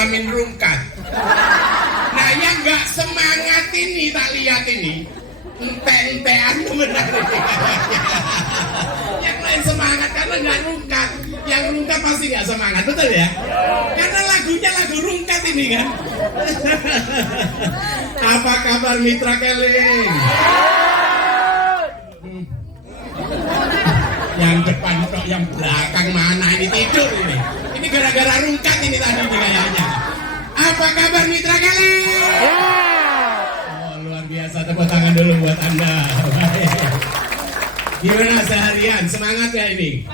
ngalamin rungkat. Nah yang nggak semangat ini tak lihat ini ente-entean benar ini. Yang lain semangat karena nggak rungkat. Yang rungkat pasti nggak semangat, betul ya? Karena lagunya lagu rungkat ini kan. Apa kabar Mitra Keling? Yang depan kok, yang belakang mana ini tidur ini? Ini gara-gara rungkat ini tadi kayaknya. Apa kabar Mitra Keling? Oh luar biasa, tepuk tangan dulu buat Anda. Gimana seharian? Semangat ya ini?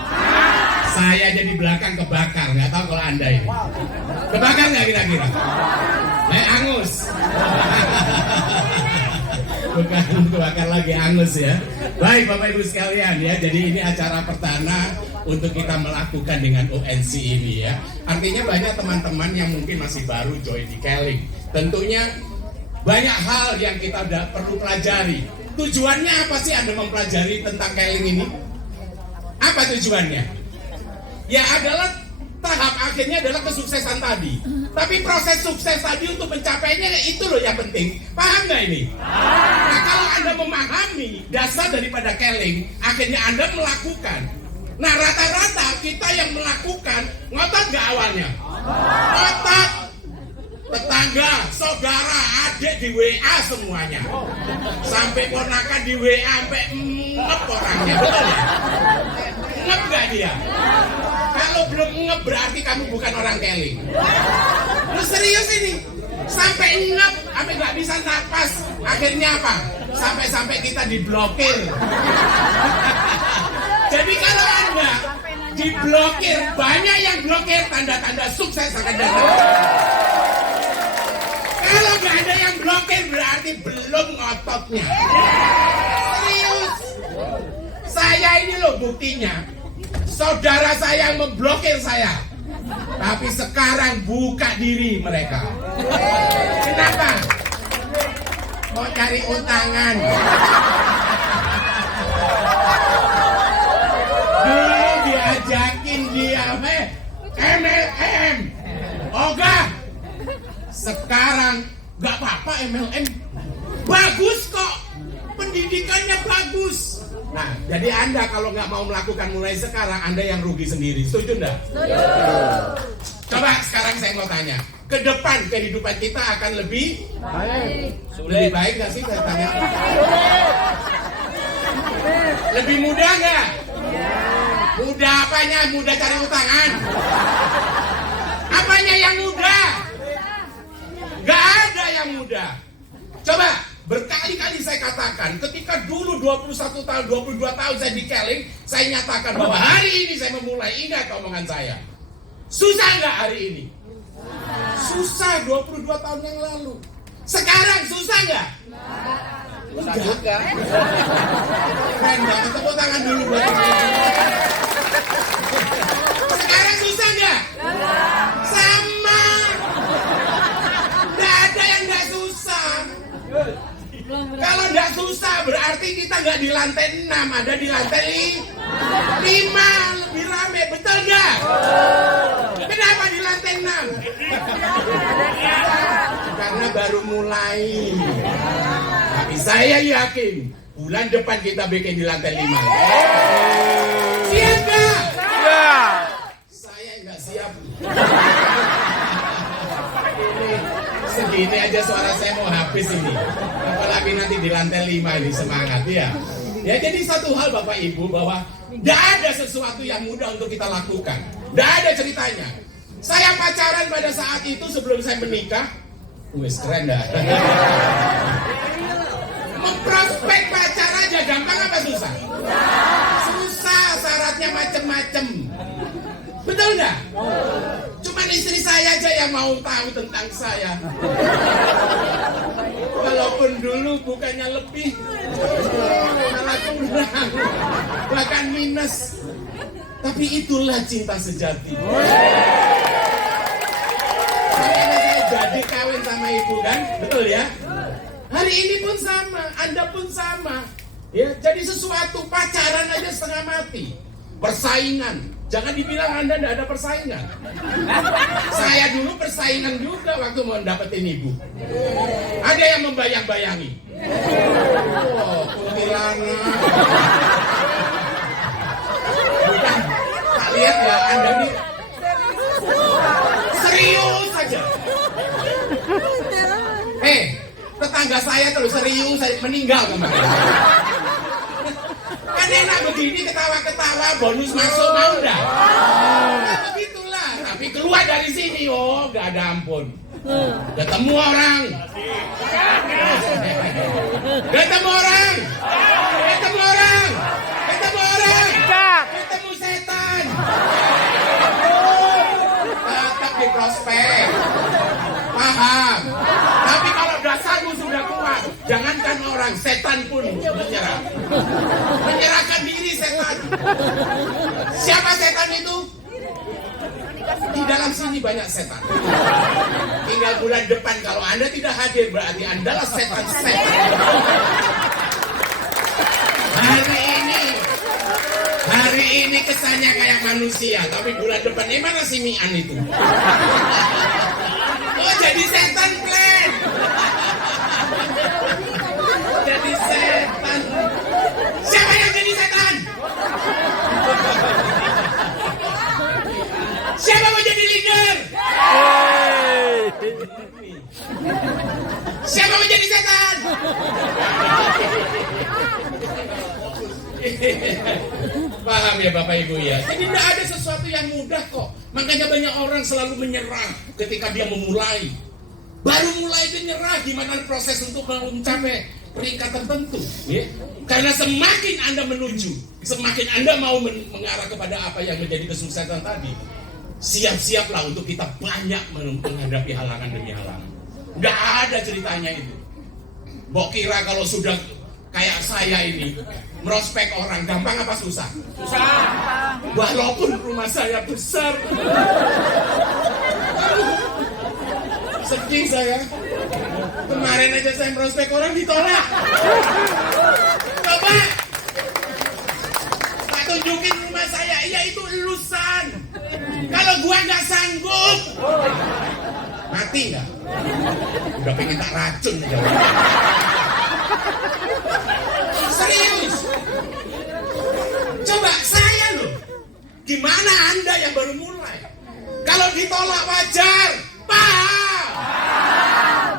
Saya jadi belakang kebakar, nggak tahu kalau Anda ini. Kebakar nggak kira-kira? Angus. Bukan kebakar lagi, angus ya. Baik Bapak Ibu sekalian ya, jadi ini acara perdana untuk kita melakukan dengan UNC ini ya. Artinya banyak teman-teman yang mungkin masih baru join di Keling. Tentunya banyak hal yang kita perlu pelajari. Tujuannya apa sih Anda mempelajari tentang Keling ini? Apa tujuannya? Ya adalah tahap akhirnya adalah kesuksesan tadi. Tapi proses sukses tadi untuk mencapainya itu loh yang penting. Paham nggak ini? Nah kalau Anda memahami dasar daripada Keling, akhirnya Anda melakukan. Nah rata-rata kita yang melakukan ngotot nggak awalnya? Ngotot. Tetangga, saudara, adik di WA semuanya. Sampai ponakan di WA sampai ngep orangnya, betul ya? Ngep nggak dia? Kalau belum ngep berarti kamu bukan orang Keling. Lu serius ini? Sampai ngep, sampai nggak bisa napas. Akhirnya apa? Sampai-sampai kita diblokir. Jadi kalau Anda diblokir, banyak yang blokir, tanda-tanda sukses akan datang. Kalau nggak ada yang blokir berarti belum ngototnya. Serius. Saya ini loh buktinya. Saudara saya yang memblokir saya. Tapi sekarang buka diri mereka. Kenapa? Mau cari utangan. Dulu diajakin dia MLM. Ogah. Sekarang gak apa-apa MLM. Bagus kok. Pendidikannya bagus. Nah, jadi Anda kalau nggak mau melakukan mulai sekarang, Anda yang rugi sendiri. Setuju nggak? Setuju. Coba sekarang saya mau tanya, ke depan kehidupan kita akan lebih baik. Lebih baik nggak sih? Saya tanya. Lebih mudah nggak? Mudah apanya? Mudah cari utangan. Apanya yang mudah? Gak ada yang mudah. Coba. Berkali-kali saya katakan, ketika dulu 21 tahun, 22 tahun saya di Keling, saya nyatakan bahwa hari ini saya memulai, ingat omongan saya. Susah nggak hari ini? Susah 22 tahun yang lalu. Sekarang susah nggak? Susah juga. Keren banget, tepuk tangan dulu buat sekarang susah nggak? Sama. Nggak ada yang nggak susah. Kalau nggak susah berarti kita nggak di lantai 6, ada di lantai 5, lebih rame, betul nggak? Kenapa di lantai 6? Karena baru mulai. Tapi saya yakin bulan depan kita bikin di lantai 5. Siap nggak? Siap. Saya nggak siap. Segini aja suara saya mau habis ini. Apalagi nanti di lantai 5 ini, semangat ya. Ya jadi satu hal Bapak Ibu, bahwa tidak ada sesuatu yang mudah untuk kita lakukan. Tidak ada ceritanya. Saya pacaran pada saat itu sebelum saya menikah. Wes keren dah. Memprospek pacar aja gampang apa susah? Susah, syaratnya macem-macem. Betul nggak? Cuman istri saya aja yang mau tahu tentang saya. Walaupun dulu bukannya lebih, malah kurang, bahkan minus. Tapi itulah cinta sejati. Makanya saya jadi kawin sama ibu kan, betul ya? Hari ini pun sama, Anda pun sama. Ya, jadi sesuatu pacaran aja setengah mati, persaingan. Jangan dibilang Anda tidak ada persaingan. Saya dulu persaingan juga waktu mau dapetin ibu. Ada yang membayang-bayangi. Oh, kuntilanak. Bukan, tak lihat ya Anda ini serius saja. Tetangga saya terus serius, saya meninggal kemarin. Kan enak begini ketawa-ketawa, bonus masuk mau enggak? Nah, begitulah. Tapi keluar dari sini, oh gak ada ampun. Ketemu orang. Ketemu orang. Ketemu orang. Ketemu orang. Ketemu setan. Tetap di prospek. Paham. Tapi kalau dasarmu sudah kuat, jangankan orang, setan pun menyerah. Menyerahkan diri setan. Siapa setan itu? Di dalam sini banyak setan. Tinggal bulan depan kalau Anda tidak hadir berarti Anda adalah setan-setan. Hari ini kesannya kayak manusia, tapi bulan depan mana si Mian itu? Oh, jadi setan plan. Jadi setan. Siapa yang jadi setan? Siapa mau jadi leader? Siapa mau jadi setan? Paham ya Bapak Ibu ya? Jadi tidak ada sesuatu yang mudah kok. Makanya banyak orang selalu menyerah ketika dia memulai. Baru mulai dia nyerah, gimana proses untuk mencapai peringkat tertentu ya? Karena semakin Anda menuju, semakin Anda mau mengarah kepada apa yang menjadi kesuksesan tadi, siap-siaplah untuk kita banyak menghadapi halangan demi halangan. Nggak ada ceritanya itu. Mbok kira kalau sudah kayak saya ini merospek orang gampang apa susah? Susah. Walaupun rumah saya besar. Sedih saya. Kemarin aja saya merospek orang ditolak. Coba tak tunjukin rumah saya. Iya itu elusan. Kalau gua nggak sanggup, mati nggak? Udah pengen tak racun aja. Serius. Coba saya loh. Gimana Anda yang baru mulai? Kalau ditolak wajar, paham.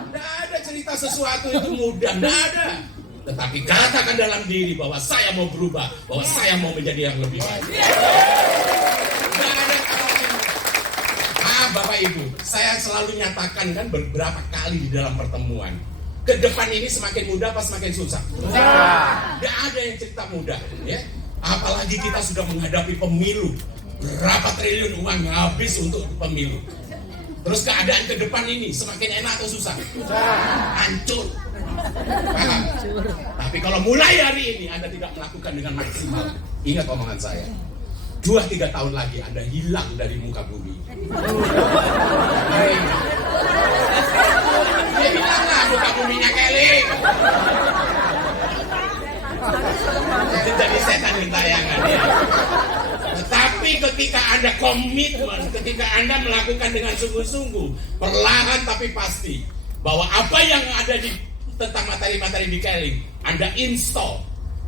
Tidak ada cerita sesuatu itu mudah, tidak ada. Tetapi katakan dalam diri bahwa saya mau berubah, bahwa saya mau menjadi yang lebih baik. Tidak ada kata-kata. Bapak Ibu, saya selalu nyatakan kan beberapa kali di dalam pertemuan. Ke depan ini semakin mudah apa semakin susah? Tidak ada yang cerita mudah, ya. Apalagi kita sudah menghadapi pemilu. Berapa triliun uang habis untuk pemilu. Terus keadaan ke depan ini semakin enak atau susah? Hancur. Paham? Tapi kalau mulai hari ini Anda tidak melakukan dengan maksimal, ingat omongan saya. 2-3 tahun lagi Anda hilang dari muka bumi. Dia bilanglah muka buminya keling. Jadi setan di tayangan ya. Tetapi ketika Anda komitmen, ketika Anda melakukan dengan sungguh-sungguh, perlahan tapi pasti, bahwa apa yang ada di tentang materi-materi di keling, Anda install,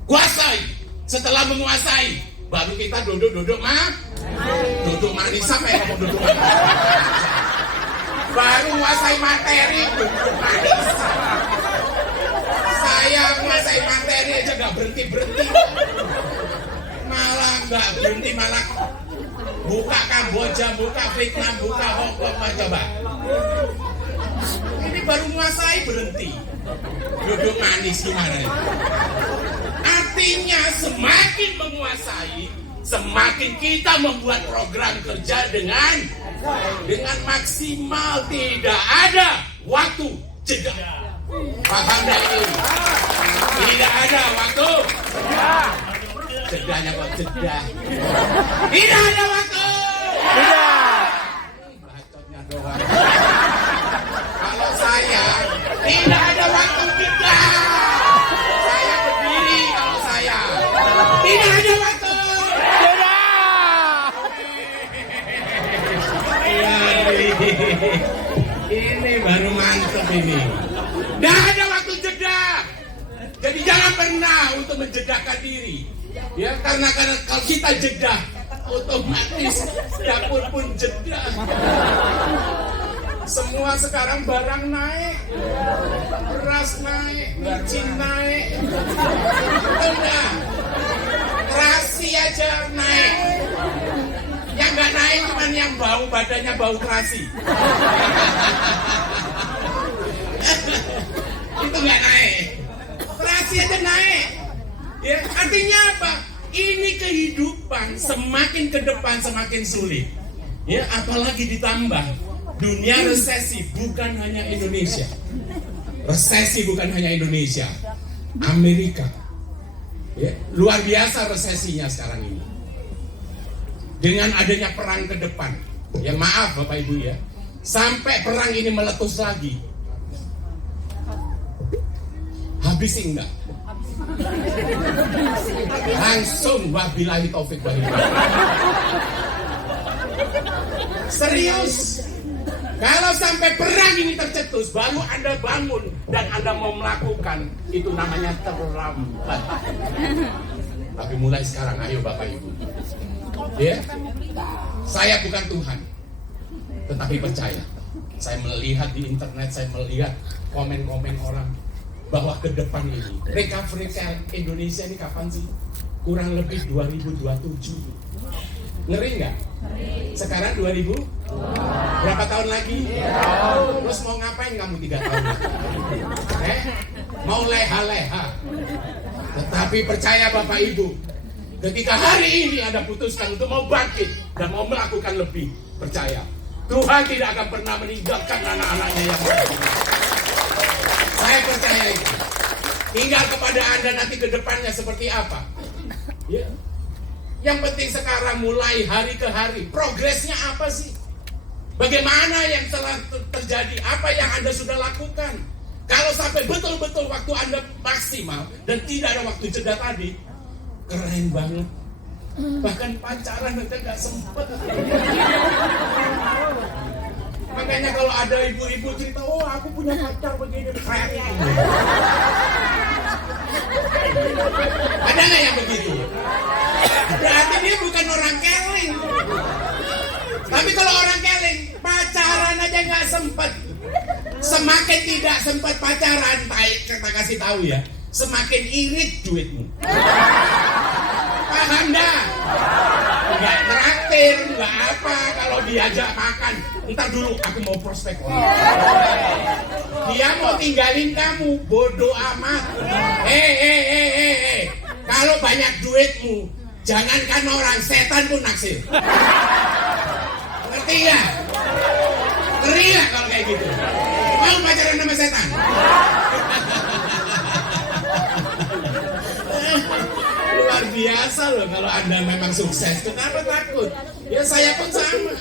kuasai. Setelah menguasai, baru kita duduk duduk manis. Siapa yang ngomong duduk manis? Baru menguasai materi, duduk manis. Saya menguasai materi aja gak berhenti. Malah gak berhenti, malah buka Kamboja, buka Vietnam, buka Hong Kong, coba. Ini baru menguasai berhenti. Duduk manis gimana ini? Artinya semakin menguasai, semakin kita membuat program kerja dengan maksimal, tidak ada waktu jeda. Paham dah ini? Tidak ada waktu. Jedanya kok jeda. Tidak ada waktu. Bacotnya doang. Kalau saya tidak ada waktu jeda. Saya berdiri kalau saya. Tidak ada waktu. Ini baru mantep ini. Nggak ada waktu jeda. Jadi jangan pernah untuk menjedakan diri. Ya, karena kalau kita jeda, otomatis dapur pun jeda. Semua sekarang barang naik, beras naik, micin naik, udah, terasi aja naik. Yang nggak naik cuma yang bau badannya bau terasi. Itu nggak naik, terasi aja naik. Ya, artinya apa? Ini kehidupan semakin ke depan semakin sulit. Ya, apalagi ditambah dunia resesi, bukan hanya Indonesia. Resesi bukan hanya Indonesia, Amerika. Ya, luar biasa resesinya sekarang ini. Dengan adanya perang ke depan. Ya maaf Bapak Ibu ya. Sampai perang ini meletus lagi. Habis enggak? Langsung wabillahi taufik wal hidayah. Serius. Kalau sampai perang ini tercetus, baru Anda bangun dan Anda mau melakukan, itu namanya terlambat. Tapi mulai sekarang, ayo Bapak Ibu. Ya, saya bukan Tuhan, tetapi percaya. Saya melihat di internet, saya melihat komen-komen orang bahwa ke depan ini, recovery Indonesia ini kapan sih? Kurang lebih 2027. Ngeri nggak? Sekarang 2000? Berapa tahun lagi? Terus mau ngapain kamu 3 tahun lagi? Mau leha-leha? Tetapi percaya Bapak Ibu, ketika hari ini Anda putuskan untuk mau bangkit dan mau melakukan lebih, percaya Tuhan tidak akan pernah meninggalkan anak-anaknya yang baik. Saya percaya itu. Tinggal kepada Anda nanti ke depannya seperti apa. Ya. Yang penting sekarang mulai hari ke hari, progresnya apa sih? Bagaimana yang telah terjadi? Apa yang Anda sudah lakukan? Kalau sampai betul-betul waktu Anda maksimal dan tidak ada waktu jeda tadi, keren banget. Bahkan pacaran aja nggak sempet. Makanya kalau ada ibu-ibu cerita, oh aku punya pacar begini, keren. Ada nggak yang begitu? Berarti dia bukan orang keling. Tapi kalau orang keling, pacaran aja nggak sempet. Semakin tidak sempat pacaran, kita kasih tahu ya, semakin irit duitmu. Paham dah? Nggak traktir, nggak apa. Kalau diajak makan, ntar dulu aku mau prospek. Dia mau tinggalin kamu, bodoh amat. Kalau banyak duitmu, jangankan orang, setan pun naksir. Ngerti ya? Ngeri ya kalau kayak gitu. Mau pacaran sama setan? Luar biasa loh kalau Anda memang sukses. Kenapa takut? Ya saya pun sama.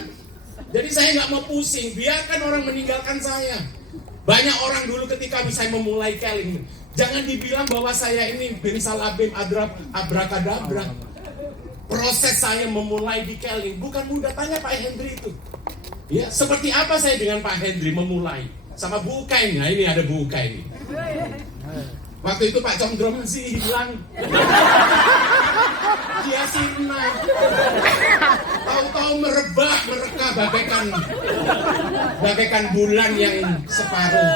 Jadi saya nggak mau pusing. Biarkan orang meninggalkan saya. Banyak orang dulu ketika saya memulai keling, jangan dibilang bahwa saya ini bin salabim abrakadabra. Proses saya memulai di keling bukan mudah. Tanya Pak Hendri itu. Ya, seperti apa saya dengan Pak Hendri memulai? Sama Bu Ukai, nah ini ada Bu Ukai ini. Waktu itu Pak Condro masih hilang. Dia sirna. Tahu-tahu mereka bagaikan bulan yang separuh.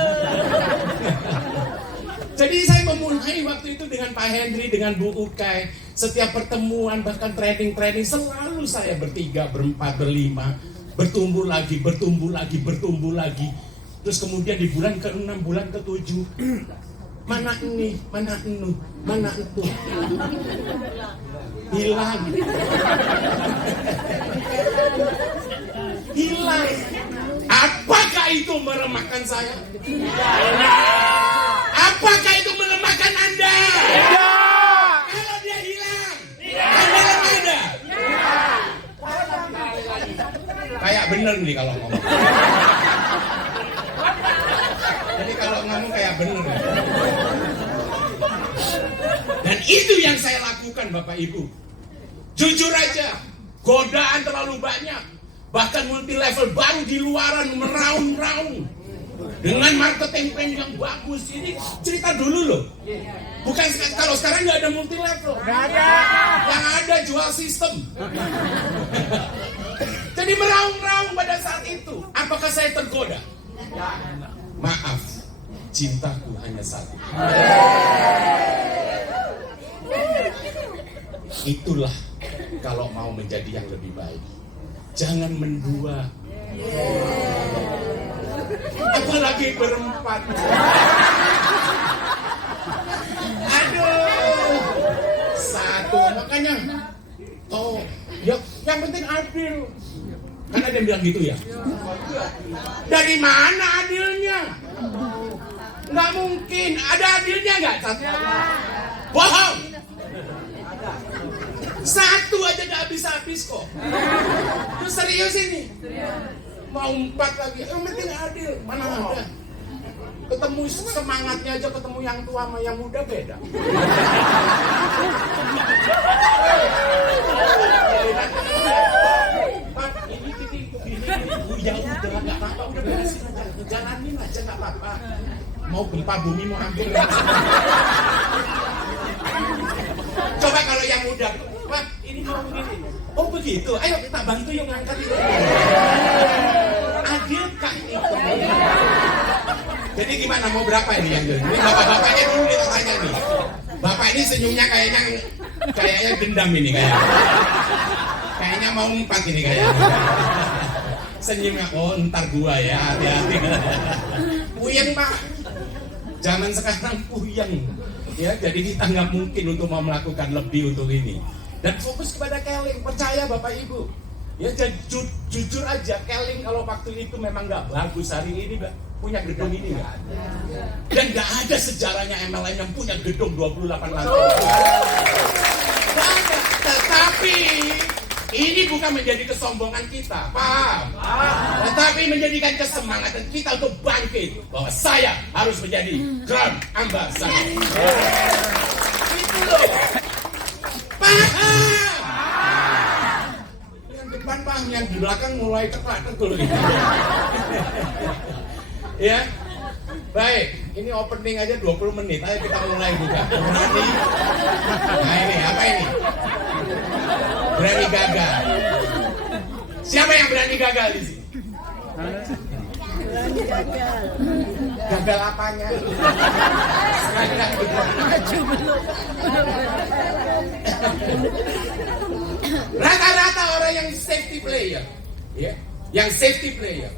Jadi saya memulai waktu itu dengan Pak Hendri, dengan Bu Ukai. Setiap pertemuan, bahkan training selalu saya bertiga, berempat, berlima. Bertumbuh lagi. Terus kemudian di bulan ke-6, bulan ke-7, mana ini, mana enu, mana itu, hilang. Apakah itu meremehkan saya? Apakah itu melemahkan Anda? Kalau dia hilang, Anda lemah ada? Kayak bener nih kalau ngomong. Jadi kalau ngomong kayak bener. Dan itu yang saya lakukan Bapak Ibu. Jujur aja, godaan terlalu banyak. bahkan multi level baru di luaran meraung-raung dengan marketing plan yang bagus. Ini cerita dulu loh. Bukan kalau sekarang nggak ada multi level. Yang ada jual sistem. Jadi meraung-raung pada saat itu. Apakah saya tergoda? Maaf, cintaku hanya satu. Itulah kalau mau menjadi yang lebih baik. Jangan mendua. Apalagi berempat. Aduh. Satu. Makanya ya, yang penting adil. Kan ada yang bilang gitu ya. Dari mana adilnya? Nggak mungkin. Ada adilnya nggak? Bohong. Satu aja nggak habis-habis kok. Itu serius ini. Mau 4 lagi. Yang penting adil. Mana ada? Ketemu semangatnya aja, ketemu yang tua sama yang muda beda. Pak, ini ya udah nggak apa-apa, udah beresin aja, jalanin aja nggak apa-apa. Mau gempa bumi mau hampir. Coba kalau yang muda, Pak, ini mau begini. Oh begitu, ayo kita bantu yang ngangkat itu. Adil kan itu. Jadi gimana, mau berapa ini yang dulu? Ini bapak-bapaknya dulu kita tanya nih. Bapak ini senyumnya kayaknya dendam ini kayaknya. Kayaknya mau 4 ini kayaknya. Senyumnya, oh ntar gua ya, hati-hati. Puyeng Pak. Zaman sekarang puyeng. Ya, jadi kita nggak mungkin untuk mau melakukan lebih untuk ini. Dan fokus kepada Keling, percaya Bapak Ibu. Ya, jujur aja, Keling kalau waktu itu memang nggak bagus, hari ini punya gedung ini nggak ada. Dan nggak ada sejarahnya MLM yang punya gedung 28 lantai. Nggak ada. Tetapi ini bukan menjadi kesombongan kita, paham? Tetapi menjadikan kesemangatan kita untuk bangkit bahwa saya harus menjadi Grand Ambassador. Itu loh. Paham? Yang depan paham, yang di belakang mulai tegul. Ya, baik. Ini opening aja 20 menit. Ayo kita mulai buka. Berani. Nah ini apa ini? Berani gagal. Siapa yang berani gagal di sini? Berani gagal. Gagal apanya? Rata-rata orang yang safety player, ya, yang safety player,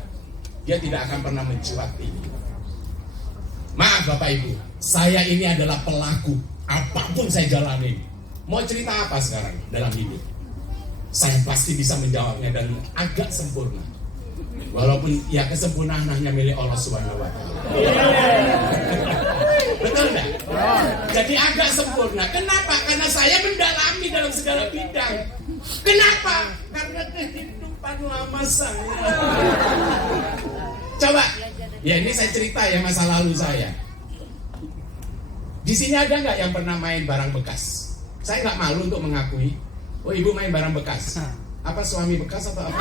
dia tidak akan pernah mencuat ini. Maaf Bapak Ibu, saya ini adalah pelaku. Apapun saya jalani. Mau cerita apa sekarang dalam hidup? Saya pasti bisa menjawabnya dan agak sempurna. Walaupun ya kesempurnaan hanya milik Allah Subhanahu wa Ta'ala. Betul nggak? Jadi agak sempurna. Kenapa? Karena saya mendalami dalam segala bidang. Kenapa? Karena kehidupan lama saya. Coba, ya ini saya cerita ya masa lalu saya. Di sini ada nggak yang pernah main barang bekas? Saya nggak malu untuk mengakui. Oh ibu main barang bekas. Apa suami bekas atau apa?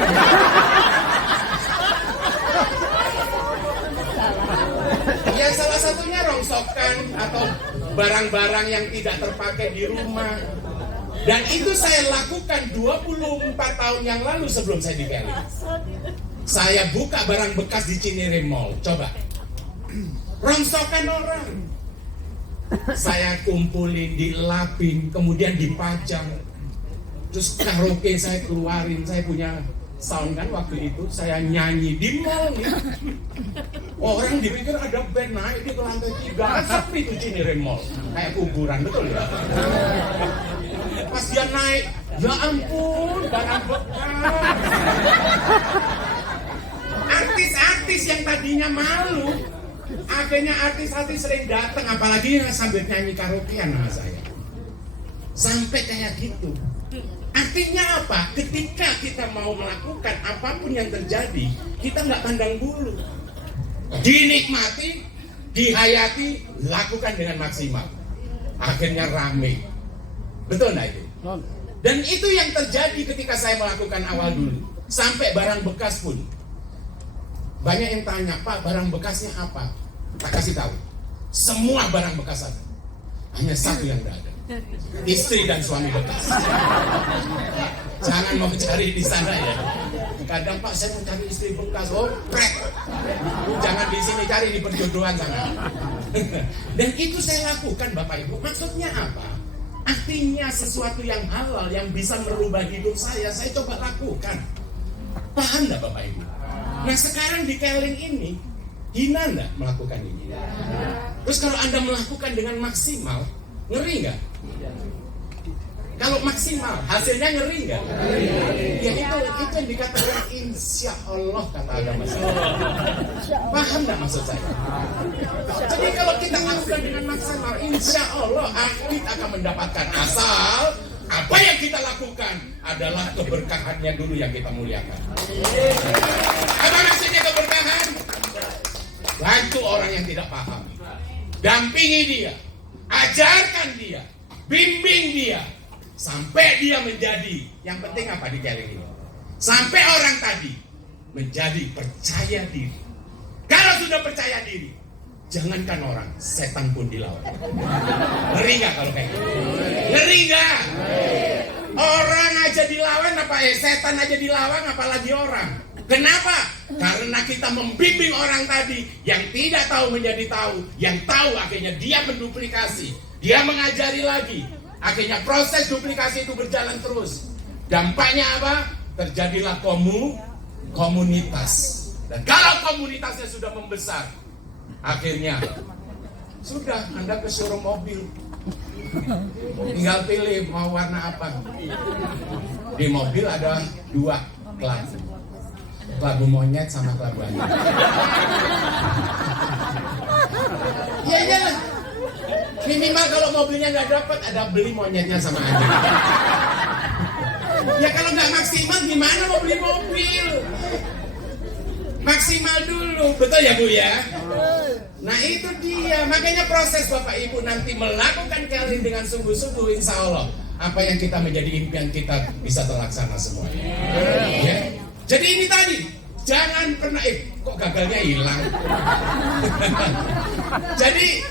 Ya salah satunya rongsokan atau barang-barang yang tidak terpakai di rumah. Dan itu saya lakukan 24 tahun yang lalu sebelum saya di Keling. Saya buka barang bekas di Cinere Mall. Coba. Rongsokan orang. Saya kumpulin, dilapin, kemudian dipajang. Terus karaoke saya keluarin, saya punya sound kan waktu itu, saya nyanyi di mall nih. Orang dipikir ada band naik di ke lantai 3, kan sepi tuh Cinere Mall, kayak kuburan, betul ya? Pas dia naik, ya ampun, barang bekas. Artis-artis yang tadinya malu, akhirnya artis-artis sering datang, apalagi sambil nyanyi karaokean sama saya. Sampai kayak gitu. Artinya apa? Ketika kita mau melakukan apapun yang terjadi, kita nggak pandang bulu. Dinikmati, dihayati, lakukan dengan maksimal. Akhirnya rame. Betul nggak itu? Dan itu yang terjadi ketika saya melakukan awal dulu. Sampai barang bekas pun. Banyak yang tanya, Pak, barang bekasnya apa? Tak kasih tahu. Semua barang bekas ada. Hanya satu yang tidak ada. Istri dan suami bekas. Jangan mau cari di sana ya. Kadang, Pak, saya mau cari istri bekas. Oh, prek. Jangan di sini cari, di perjodohan sana. Dan itu saya lakukan, Bapak Ibu. Maksudnya apa? Artinya sesuatu yang halal yang bisa merubah hidup saya coba lakukan. Paham enggak, Bapak Ibu? Nah, sekarang di Keling ini hina enggak melakukan ini? Terus kalau Anda melakukan dengan maksimal, ngeri enggak? Kalau maksimal, hasilnya ngeri enggak? Ya itu yang dikatakan insya Allah kata agama saya. Paham enggak maksud saya? Jadi kalau kita lakukan dengan maksimal, insya Allah kita akan mendapatkan, asal apa yang kita lakukan adalah keberkahannya dulu yang kita muliakan. Apa maksudnya keberkahan? Bantu orang yang tidak paham. Dampingi dia. Ajarkan dia. Bimbing dia. Sampai dia menjadi, yang penting apa di Keling ini? Sampai orang tadi menjadi percaya diri. Kalau sudah percaya diri, jangankan orang, setan pun dilawan. Ngeri gak kalau kayak gitu? Ngeri gak? Orang aja dilawan, setan aja dilawan, apalagi orang. Kenapa? Karena kita membimbing orang tadi yang tidak tahu menjadi tahu, yang tahu akhirnya dia menduplikasi, dia mengajari lagi. Akhirnya proses duplikasi itu berjalan terus. Dampaknya apa? Terjadilah komunitas. Dan kalau komunitasnya sudah membesar, akhirnya sudah Anda ke showroom mobil, tinggal pilih mau warna apa. Di mobil ada 2 kelabu, kelabu monyet sama kelabu anjing. Ya iyalah, minimal kalau mobilnya nggak dapat, ada beli monyetnya sama anjing. Ya kalau nggak maksimal gimana mau beli mobil? Maksimal dulu, betul ya Bu ya? Nah itu dia, makanya proses Bapak Ibu nanti melakukan Keling dengan sungguh-sungguh, insya Allah apa yang kita menjadi impian kita bisa terlaksana semuanya. Ya. Jadi ini tadi, jangan pernah, kok gagalnya hilang? Jadi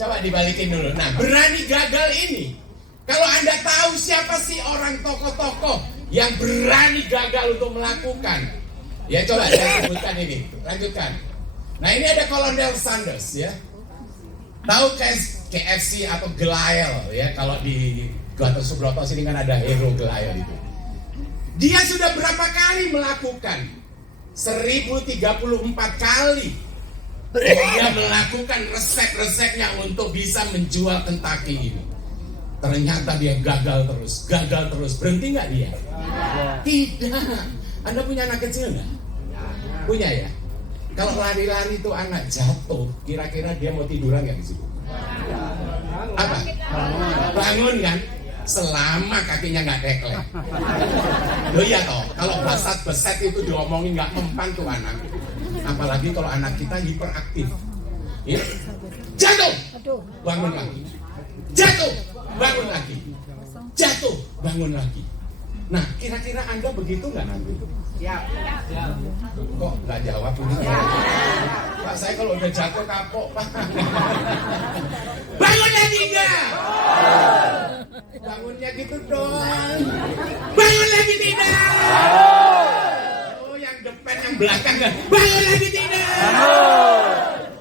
coba dibalikin dulu. Nah, berani gagal ini, kalau Anda tahu siapa sih orang tokoh-tokoh yang berani gagal untuk melakukan, ya coba saya sebutkan ini, lanjutkan. Nah ini ada Kolonel Sanders ya. Tahu KFC atau Gelael ya, kalau di Gatot Subroto sini kan ada hero Gelael itu. Dia sudah berapa kali melakukan? 1034 kali. Dia melakukan resep-resepnya untuk bisa menjual Kentucky ini. Ternyata dia gagal terus. Berhenti nggak dia? Tidak. Anda punya anak kecil nggak? Punya ya? Kalau lari-lari itu anak jatuh, kira-kira dia mau tiduran nggak di situ? Apa? Bangun kan? Selama kakinya nggak teklek. Loh iya toh, kalau basat-beset itu diomongin nggak mempan tuh anak. Apalagi kalau anak kita hiperaktif. Ya? Jatuh, bangun lagi. Jatuh, bangun lagi. Jatuh, bangun lagi. Nah, kira-kira Anda begitu nggak nanti? Ya. Kok nggak jawab ini? Pak, saya kalau udah jatuh kapok, Pak. Bangun lagi nggak? Bangunnya gitu doang. Bangun lagi tidak? Oh, yang depan, yang belakang nggak? Bangun lagi tidak?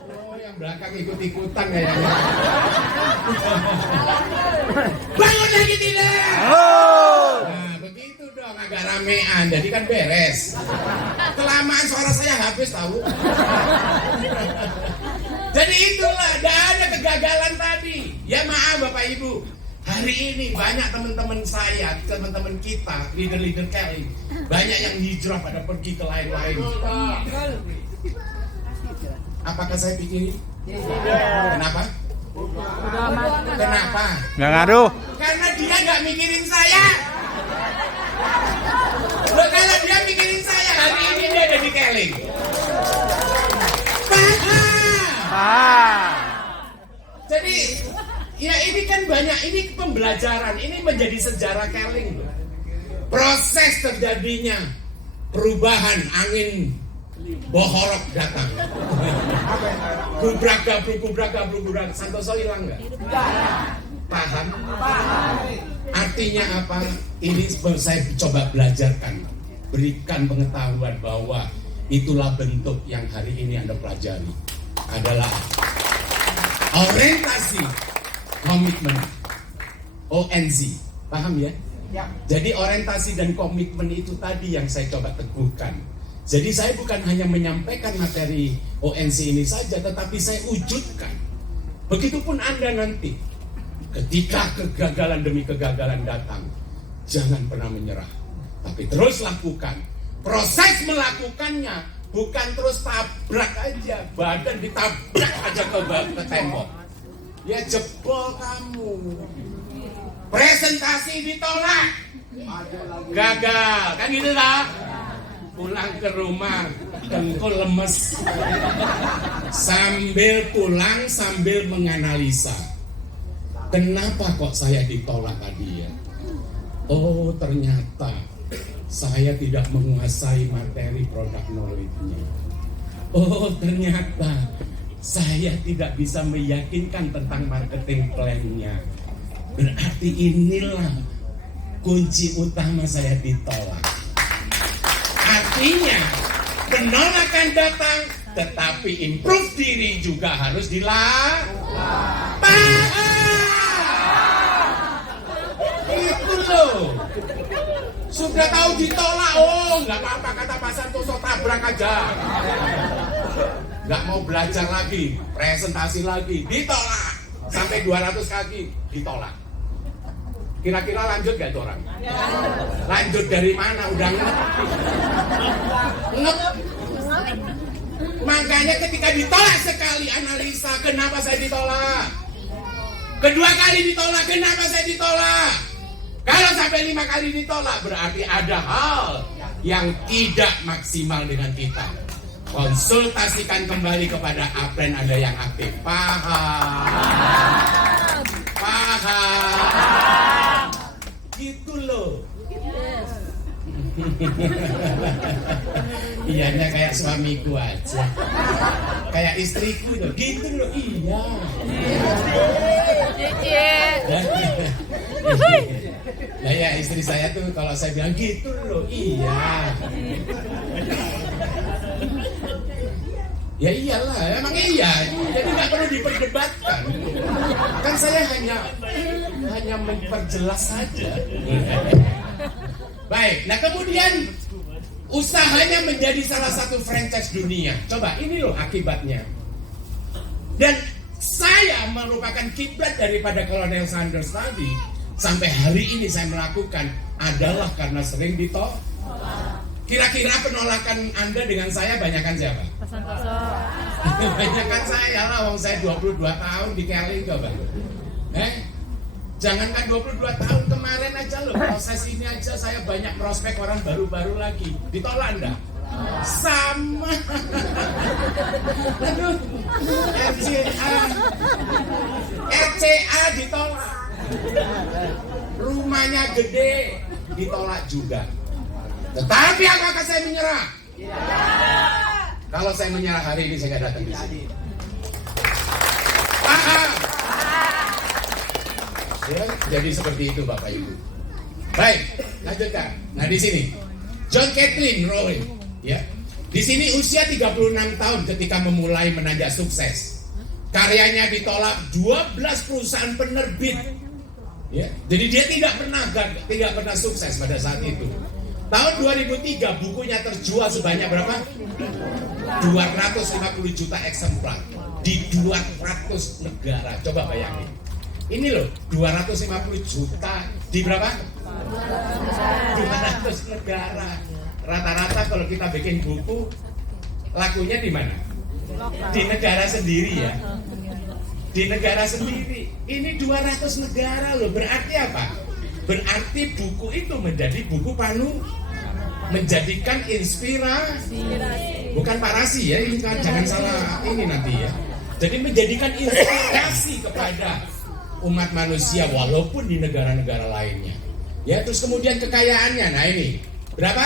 Oh, yang belakang ikut-ikutan kayaknya. Bangun lagi tidak? Nah, begitu dong, agak ramean, jadi kan beres. Kelamaan suara saya habis tahu. Jadi itulah, ada kegagalan tadi. Ya maaf Bapak Ibu, hari ini banyak teman-teman saya, teman-teman kita, leader-leader Keling, banyak yang hijrah pada pergi ke lain-lain. Apakah saya pikirin? Kenapa? Kenapa? Nggak ngaruh. Karena dia nggak mikirin saya. Loh, kalau dia mikirin saya, hari ini dia ada di Keling. Jadi, ya ini kan banyak, ini pembelajaran, ini menjadi sejarah Keling. Proses terjadinya perubahan angin bohorok datang. Gubrak gabruk, Santoso hilang nggak? Paham? Artinya apa? Ini saya coba belajarkan, berikan pengetahuan bahwa itulah bentuk yang hari ini Anda pelajari adalah orientasi komitmen, ONC. Paham ya? Ya. Jadi orientasi dan komitmen itu tadi yang saya coba teguhkan. Jadi saya bukan hanya menyampaikan materi ONC ini saja, tetapi saya wujudkan. Begitupun Anda nanti, ketika kegagalan demi kegagalan datang, jangan pernah menyerah, tapi terus lakukan. Proses melakukannya bukan terus tabrak aja, badan ditabrak aja ke tembok. Ya jebol kamu. Presentasi ditolak, gagal, kan gitu lah. Pulang ke rumah, dengkul lemes. Sambil pulang, sambil menganalisa. Kenapa kok saya ditolak tadi ya? Oh ternyata saya tidak menguasai materi product knowledge-nya. Oh ternyata saya tidak bisa meyakinkan tentang marketing plan-nya. Berarti inilah kunci utama saya ditolak. Artinya penolakan datang, tetapi improve diri juga harus dilakukan. Itu loh. Sudah tahu ditolak, oh nggak apa-apa kata Pak Santoso, tabrak aja. Nggak mau belajar lagi, presentasi lagi, ditolak. Sampai 200 kaki, ditolak. Kira-kira lanjut gak itu orang? Lanjut dari mana? Udah ngep. Makanya ketika ditolak sekali, analisa kenapa saya ditolak. Kedua kali ditolak, kenapa saya ditolak. Kalau sampai 5 kali ditolak, berarti ada hal yang tidak maksimal dengan kita. Konsultasikan kembali kepada upline Anda yang aktif. Paham? Gitu loh. Iyanya kayak suamiku aja, kayak istriku tuh. Gitu loh, iya. Nah ya istri saya tuh kalau saya bilang gitu loh, iya. Ya iyalah, emang iya. Jadi nggak perlu diperdebatkan. Kan saya hanya memperjelas saja. Baik, nah kemudian usahanya menjadi salah satu franchise dunia. Coba ini loh akibatnya. Dan saya merupakan kiblat daripada Kolonel Sanders tadi. Sampai hari ini saya melakukan adalah karena sering ditolak. Kira-kira penolakan Anda dengan saya banyakan siapa? Banyakan saya lah, wong saya 22 tahun di Keling coba. Jangankan 22 tahun, kemarin aja loh, proses ini aja saya banyak prospek orang baru-baru lagi. Ditolak Anda? Sama. Aduh, RCA ditolak. Rumahnya gede, ditolak juga. Tetapi apakah saya menyerah? Kalau saya menyerah hari ini saya nggak datang di sini. Paham? Ya, jadi seperti itu Bapak Ibu. Baik, lanjutkan. Nah di sini John Kathleen Rowe, ya. Di sini usia 36 tahun ketika memulai menanjak sukses. Karyanya ditolak 12 perusahaan penerbit. Ya, jadi dia tidak pernah sukses pada saat itu. Tahun 2003 bukunya terjual sebanyak berapa? 250 juta eksemplar di 200 negara. Coba bayangin. Ini loh 250 juta di berapa? 200 negara. Rata-rata kalau kita bikin buku lakunya di mana? Di negara sendiri ya. Di negara sendiri. Ini 200 negara loh. Berarti apa? Berarti buku itu menjadi buku menjadikan inspirasi. Bukan parasi ya, ini kan jangan salah ini nanti ya. Jadi menjadikan inspirasi kepada umat manusia walaupun di negara-negara lainnya. Ya, terus kemudian kekayaannya. Nah ini berapa?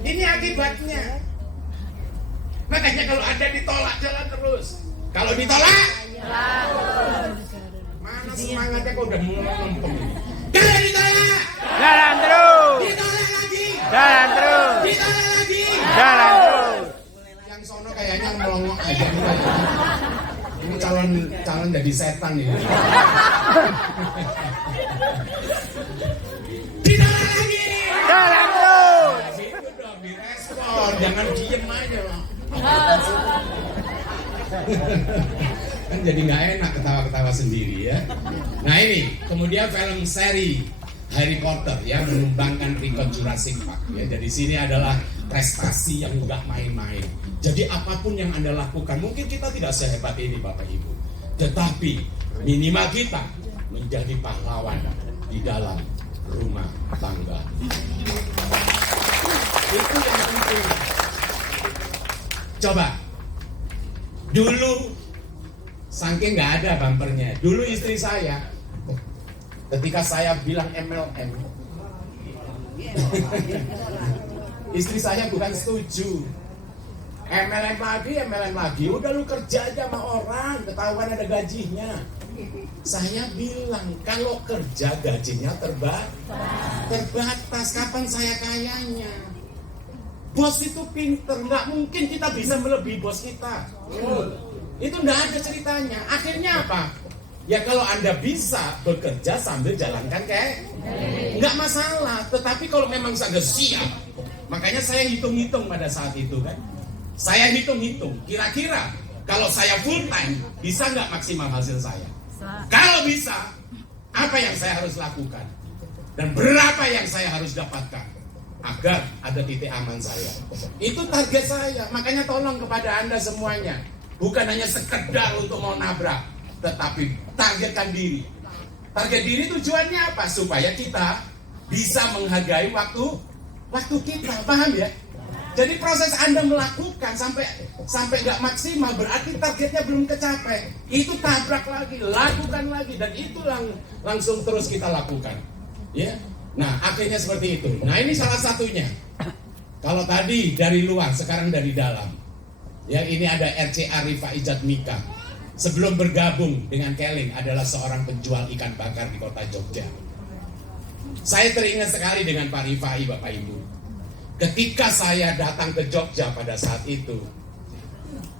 Ini akibatnya. Makanya kalau Anda ditolak, jalan terus. Kalau ditolak, mana semangatnya kok udah mulai lempem ini. Kalau ditolak, jalan terus. Ditolak lagi, jalan terus. Ditolak lagi, jalan terus. Yang sono kayaknya melongok aja nih. Ini calon jadi setan ini. Ditolak lagi, jalan terus. itu dong direspon, jangan diem aja loh. Kan jadi nggak enak ketawa-ketawa sendiri ya. Nah ini kemudian film seri Harry Potter ya, menumbangkan rekor Jurassic Park ya. Jadi sini adalah prestasi yang nggak main-main. Jadi apapun yang Anda lakukan, mungkin kita tidak sehebat ini Bapak Ibu, tetapi minimal kita menjadi pahlawan di dalam rumah tangga. Itu yang penting. Coba dulu, saking nggak ada bumpernya, dulu istri saya ketika saya bilang MLM, istri saya bukan setuju. MLM lagi, udah lu kerja aja sama orang, ketahuan ada gajinya. Saya bilang, kalau kerja gajinya terbatas, kapan saya kayanya? Bos itu pinter, nggak mungkin kita bisa melebihi bos kita. Itu nggak ada ceritanya. Akhirnya apa? Ya kalau Anda bisa bekerja sambil jalankan nggak masalah. Tetapi kalau memang sudah siap, makanya saya hitung-hitung pada saat itu kan. Saya hitung-hitung, kira-kira kalau saya full time, bisa nggak maksimal hasil saya? Kalau bisa, apa yang saya harus lakukan? Dan berapa yang saya harus dapatkan? Agar ada titik aman saya. Itu target saya. Makanya tolong kepada Anda semuanya, bukan hanya sekedar untuk mau nabrak, tetapi targetkan diri. Target diri tujuannya apa? Supaya kita bisa menghargai waktu kita. Paham ya? Jadi proses Anda melakukan sampai nggak maksimal, berarti targetnya belum kecapai. Itu tabrak lagi, lakukan lagi, dan itu langsung terus kita lakukan. Ya. Nah, akhirnya seperti itu. Nah, ini salah satunya. Kalau tadi dari luar, sekarang dari dalam. Yang ini ada RCA Rifai Jatmika. Sebelum bergabung dengan Keling adalah seorang penjual ikan bakar di kota Jogja. Saya teringat sekali dengan Pak Rifai, Bapak Ibu. Ketika saya datang ke Jogja pada saat itu,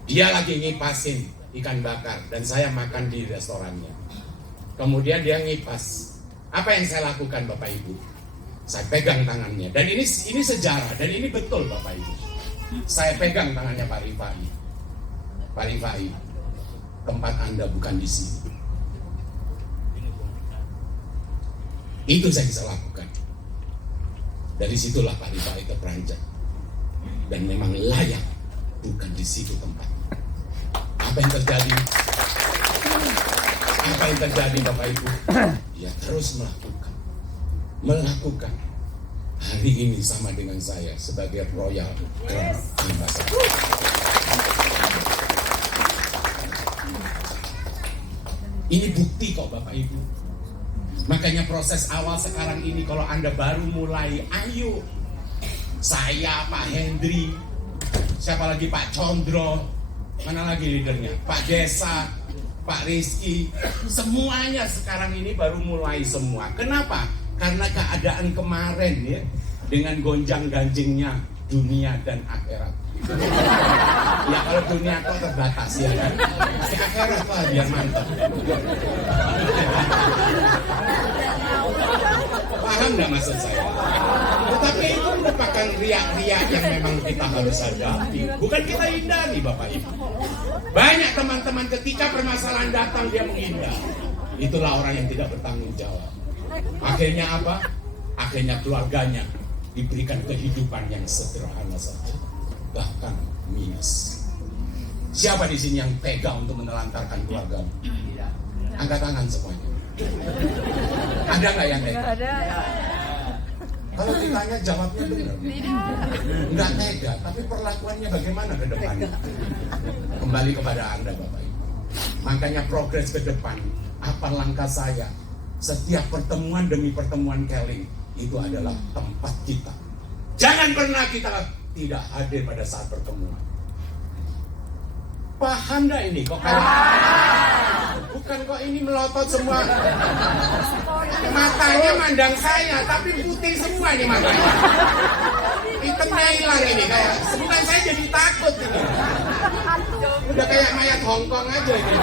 dia lagi ngipasin ikan bakar dan saya makan di restorannya. Kemudian dia ngipas. Apa yang saya lakukan Bapak Ibu? Saya pegang tangannya. Dan ini sejarah dan ini betul Bapak Ibu. Saya pegang tangannya Pak Rifai. Pak Rifai, tempat Anda bukan di sini. Itu saya bisa lakukan. Dari situlah Pak Rifai terperanjat. Dan memang layak, bukan di situ tempatnya. Apa yang terjadi? Apa yang terjadi Bapak Ibu? Dia terus melakukan. Hari ini sama dengan saya sebagai Royal Grand Ambassador. Ini bukti kok Bapak Ibu. Makanya proses awal sekarang ini, kalau Anda baru mulai, ayo. Saya, Pak Hendri, siapa lagi, Pak Condro, mana lagi leadernya, Pak Desa, Pak Rizky, semuanya sekarang ini baru mulai semua. Kenapa? Karena keadaan kemarin ya, dengan gonjang-ganjingnya dunia dan akhirat. Ya kalau dunia kok terbatas ya kan, si akhirat lah biar mantap. Paham nggak maksud saya? Tetapi itu merupakan riak-riak yang memang kita harus hadapi. Bukan kita hindari Bapak Ibu. Banyak teman-teman ketika permasalahan datang dia menghindar. Itulah orang yang tidak bertanggung jawab. Akhirnya apa? Akhirnya keluarganya diberikan kehidupan yang sederhana saja, bahkan minus. Siapa di sini yang tega untuk menelantarkan keluarga? Angkat tangan semuanya. Ada nggak yang tega? Ada. Kalau ditanya jawabnya benar. Nggak tega, tapi perlakuannya bagaimana ke depannya? Kembali kepada Anda Bapak Ibu. Makanya progres ke depan. Apa langkah saya? Setiap pertemuan demi pertemuan Keling, itu adalah tempat kita. Jangan pernah kita tidak hadir pada saat pertemuan. Paham dah ini kok kayak bukan kok ini melotot semua. Matanya mandang saya, tapi putih semua nih matanya. Hitamnya hilang ini kayak. Sebenarnya saya jadi takut ini. Udah kayak mayat Hongkong aja ini.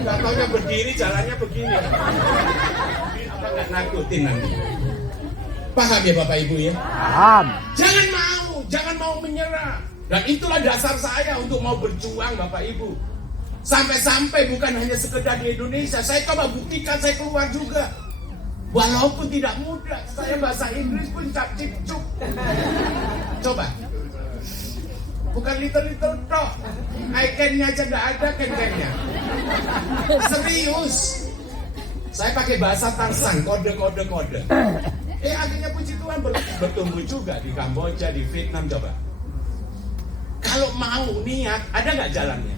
Gak taunya berdiri jalannya begini. Apa gak nakutin nanti? Paham ya Bapak Ibu ya? Paham. Jangan mau menyerah. Dan itulah dasar saya untuk mau berjuang Bapak Ibu. Sampai-sampai bukan hanya sekedar di Indonesia, saya coba buktikan saya keluar juga. Walaupun tidak mudah, saya bahasa Inggris pun cap-cip-cup. Coba. Bukan little talk. I-can-nya aja gak ada can-can-nya. Serius. Saya pakai bahasa Tarzan, kode. Akhirnya puji Tuhan bertumbuh juga di Kamboja, di Vietnam, coba. Kalau mau niat, ada nggak jalannya?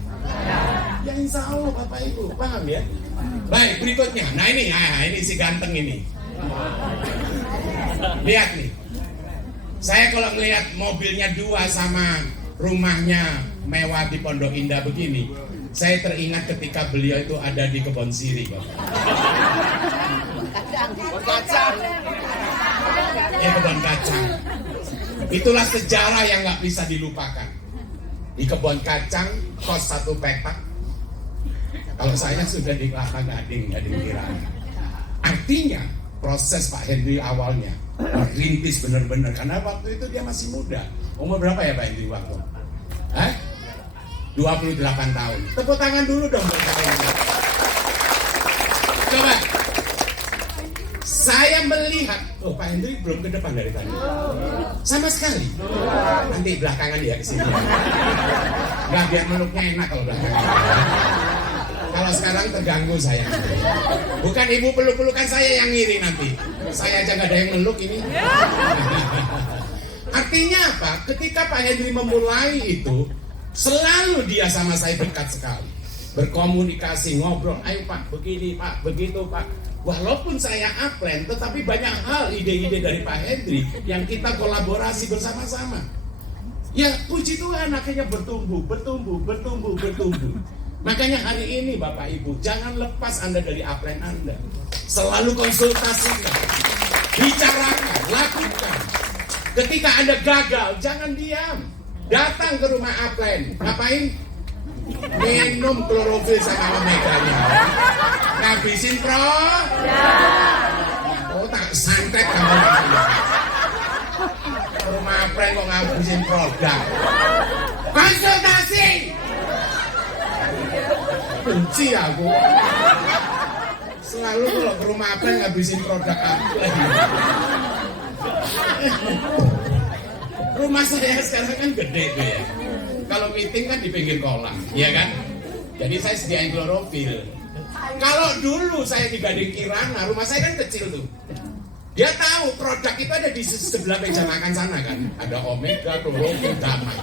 Ya insya Allah Bapak Ibu, paham ya? Baik, berikutnya. Nah ini si ganteng ini. Lihat nih. Saya kalau ngelihat mobilnya dua sama rumahnya mewah di Pondok Indah begini, saya teringat ketika beliau itu ada di Kebon Siri, Bapak. Ya, kebun kacang. Itulah sejarah yang nggak bisa dilupakan. Di kebun kacang kos 1 petak. Kalau saya sudah di Kelapa Gading Kirana. Artinya proses Pak Henry awalnya merintis benar-benar karena waktu itu dia masih muda. Umur berapa ya Pak Henry waktu? 28 tahun. Tepuk tangan dulu dong buat Pak Henry. Coba. Saya melihat, Pak Hendrik belum ke depan dari tadi. Sama sekali. Nanti belakangan dia ke sini. Nggak, biar meluknya enak kalau belakangan. Kalau sekarang terganggu saya. Bukan ibu peluk-pelukan saya yang ngiri nanti. Saya aja nggak ada yang meluk ini. Artinya apa? Ketika Pak Hendrik memulai itu, selalu dia sama saya dekat sekali. Berkomunikasi, ngobrol. Ayo Pak, begini Pak, begitu Pak. Walaupun saya upline, tetapi banyak hal ide-ide dari Pak Hendri yang kita kolaborasi bersama-sama. Ya puji Tuhan akhirnya bertumbuh. Makanya hari ini Bapak Ibu, jangan lepas Anda dari upline Anda. Selalu konsultasikan, bicarakan, lakukan. Ketika Anda gagal, jangan diam. Datang ke rumah upline. Ngapain? Minum klorofil sama omeganya. Ngabisin pro? Ya. Oh tak santet kamu. Rumah apren kok ngabisin produk. Konsultasi. Benci aku. Selalu kalau ke rumah apren ngabisin produk aku. Rumah saya sekarang kan gede tuh ya. Kalau meeting kan di pinggir kolam, ya kan? Jadi saya sediain klorofil. Kalau dulu saya di Gading Kirana, rumah saya kan kecil tuh. Dia tahu produk itu ada di sebelah meja makan sana kan. Ada omega, klorofil, damai.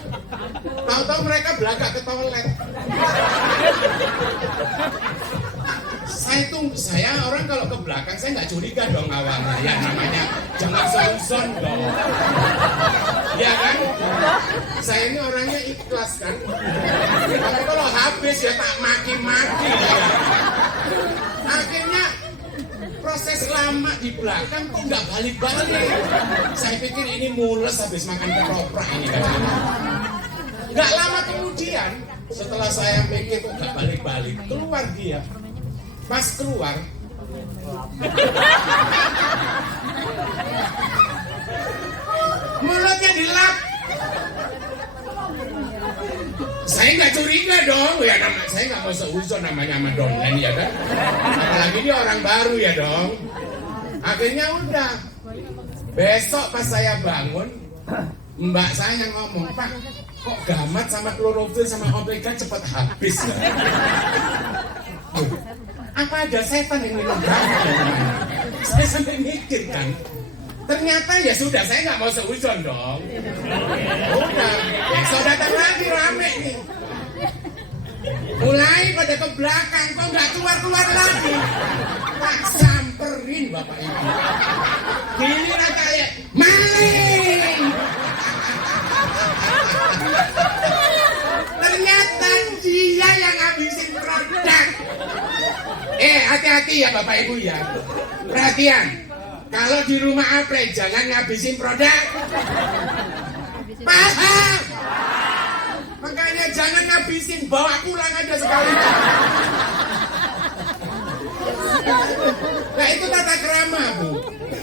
Tahu-tahu mereka belakang ke toilet. Saya orang kalau ke belakang saya nggak curiga dong awalnya. Ya namanya jangan seuzon dong. Ya kan? Saya ini orangnya ikhlas kan. Tapi kalau habis ya tak maki-maki. Ya. Akhirnya proses lama di belakang kok nggak balik-balik. Saya pikir ini mules habis makan ketoprak ini kan. Nggak lama kemudian setelah saya pikir kok nggak balik-balik, keluar dia. Pas keluar, mulutnya dilap. Saya nggak curiga dong, ya saya nggak mau seuzon namanya sama Donlen ya kan. Apalagi dia orang baru ya dong. Akhirnya udah. Besok pas saya bangun, mbak saya ngomong, Pak, kok gamat sama klorofil sama omega cepat habis ya? Apa ada setan yang minum gamat ya teman? Saya sampai mikir kan. Ternyata ya sudah, saya nggak mau seuzon dong. Udah, besok datang lagi rame nih. Mulai pada ke belakang, kok nggak keluar-keluar lagi. Tak samperin Bapak Ibu. Giliran kayak maling. Ternyata dia yang ngabisin produk. Hati-hati ya Bapak Ibu ya. Perhatian. Kalau di rumah Apren jangan ngabisin produk. Paham? Makanya jangan ngabisin, bawa pulang aja sekali. Nah itu tata krama Bu.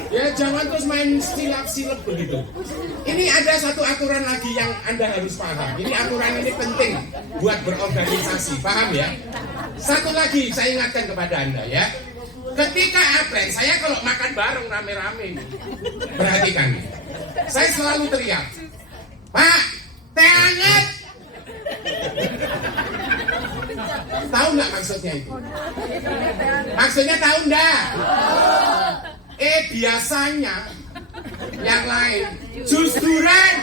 Ya jangan terus main silap-silap begitu. Ini ada satu aturan lagi yang Anda harus paham. Ini aturan ini penting buat berorganisasi, paham ya? Satu lagi saya ingatkan kepada Anda ya. Ketika Apren, saya kalau makan bareng rame-rame, perhatikan. Saya selalu teriak, Pak, teh hangat. Tahu nggak maksudnya itu? Maksudnya tahu nggak? Biasanya yang lain jus durian,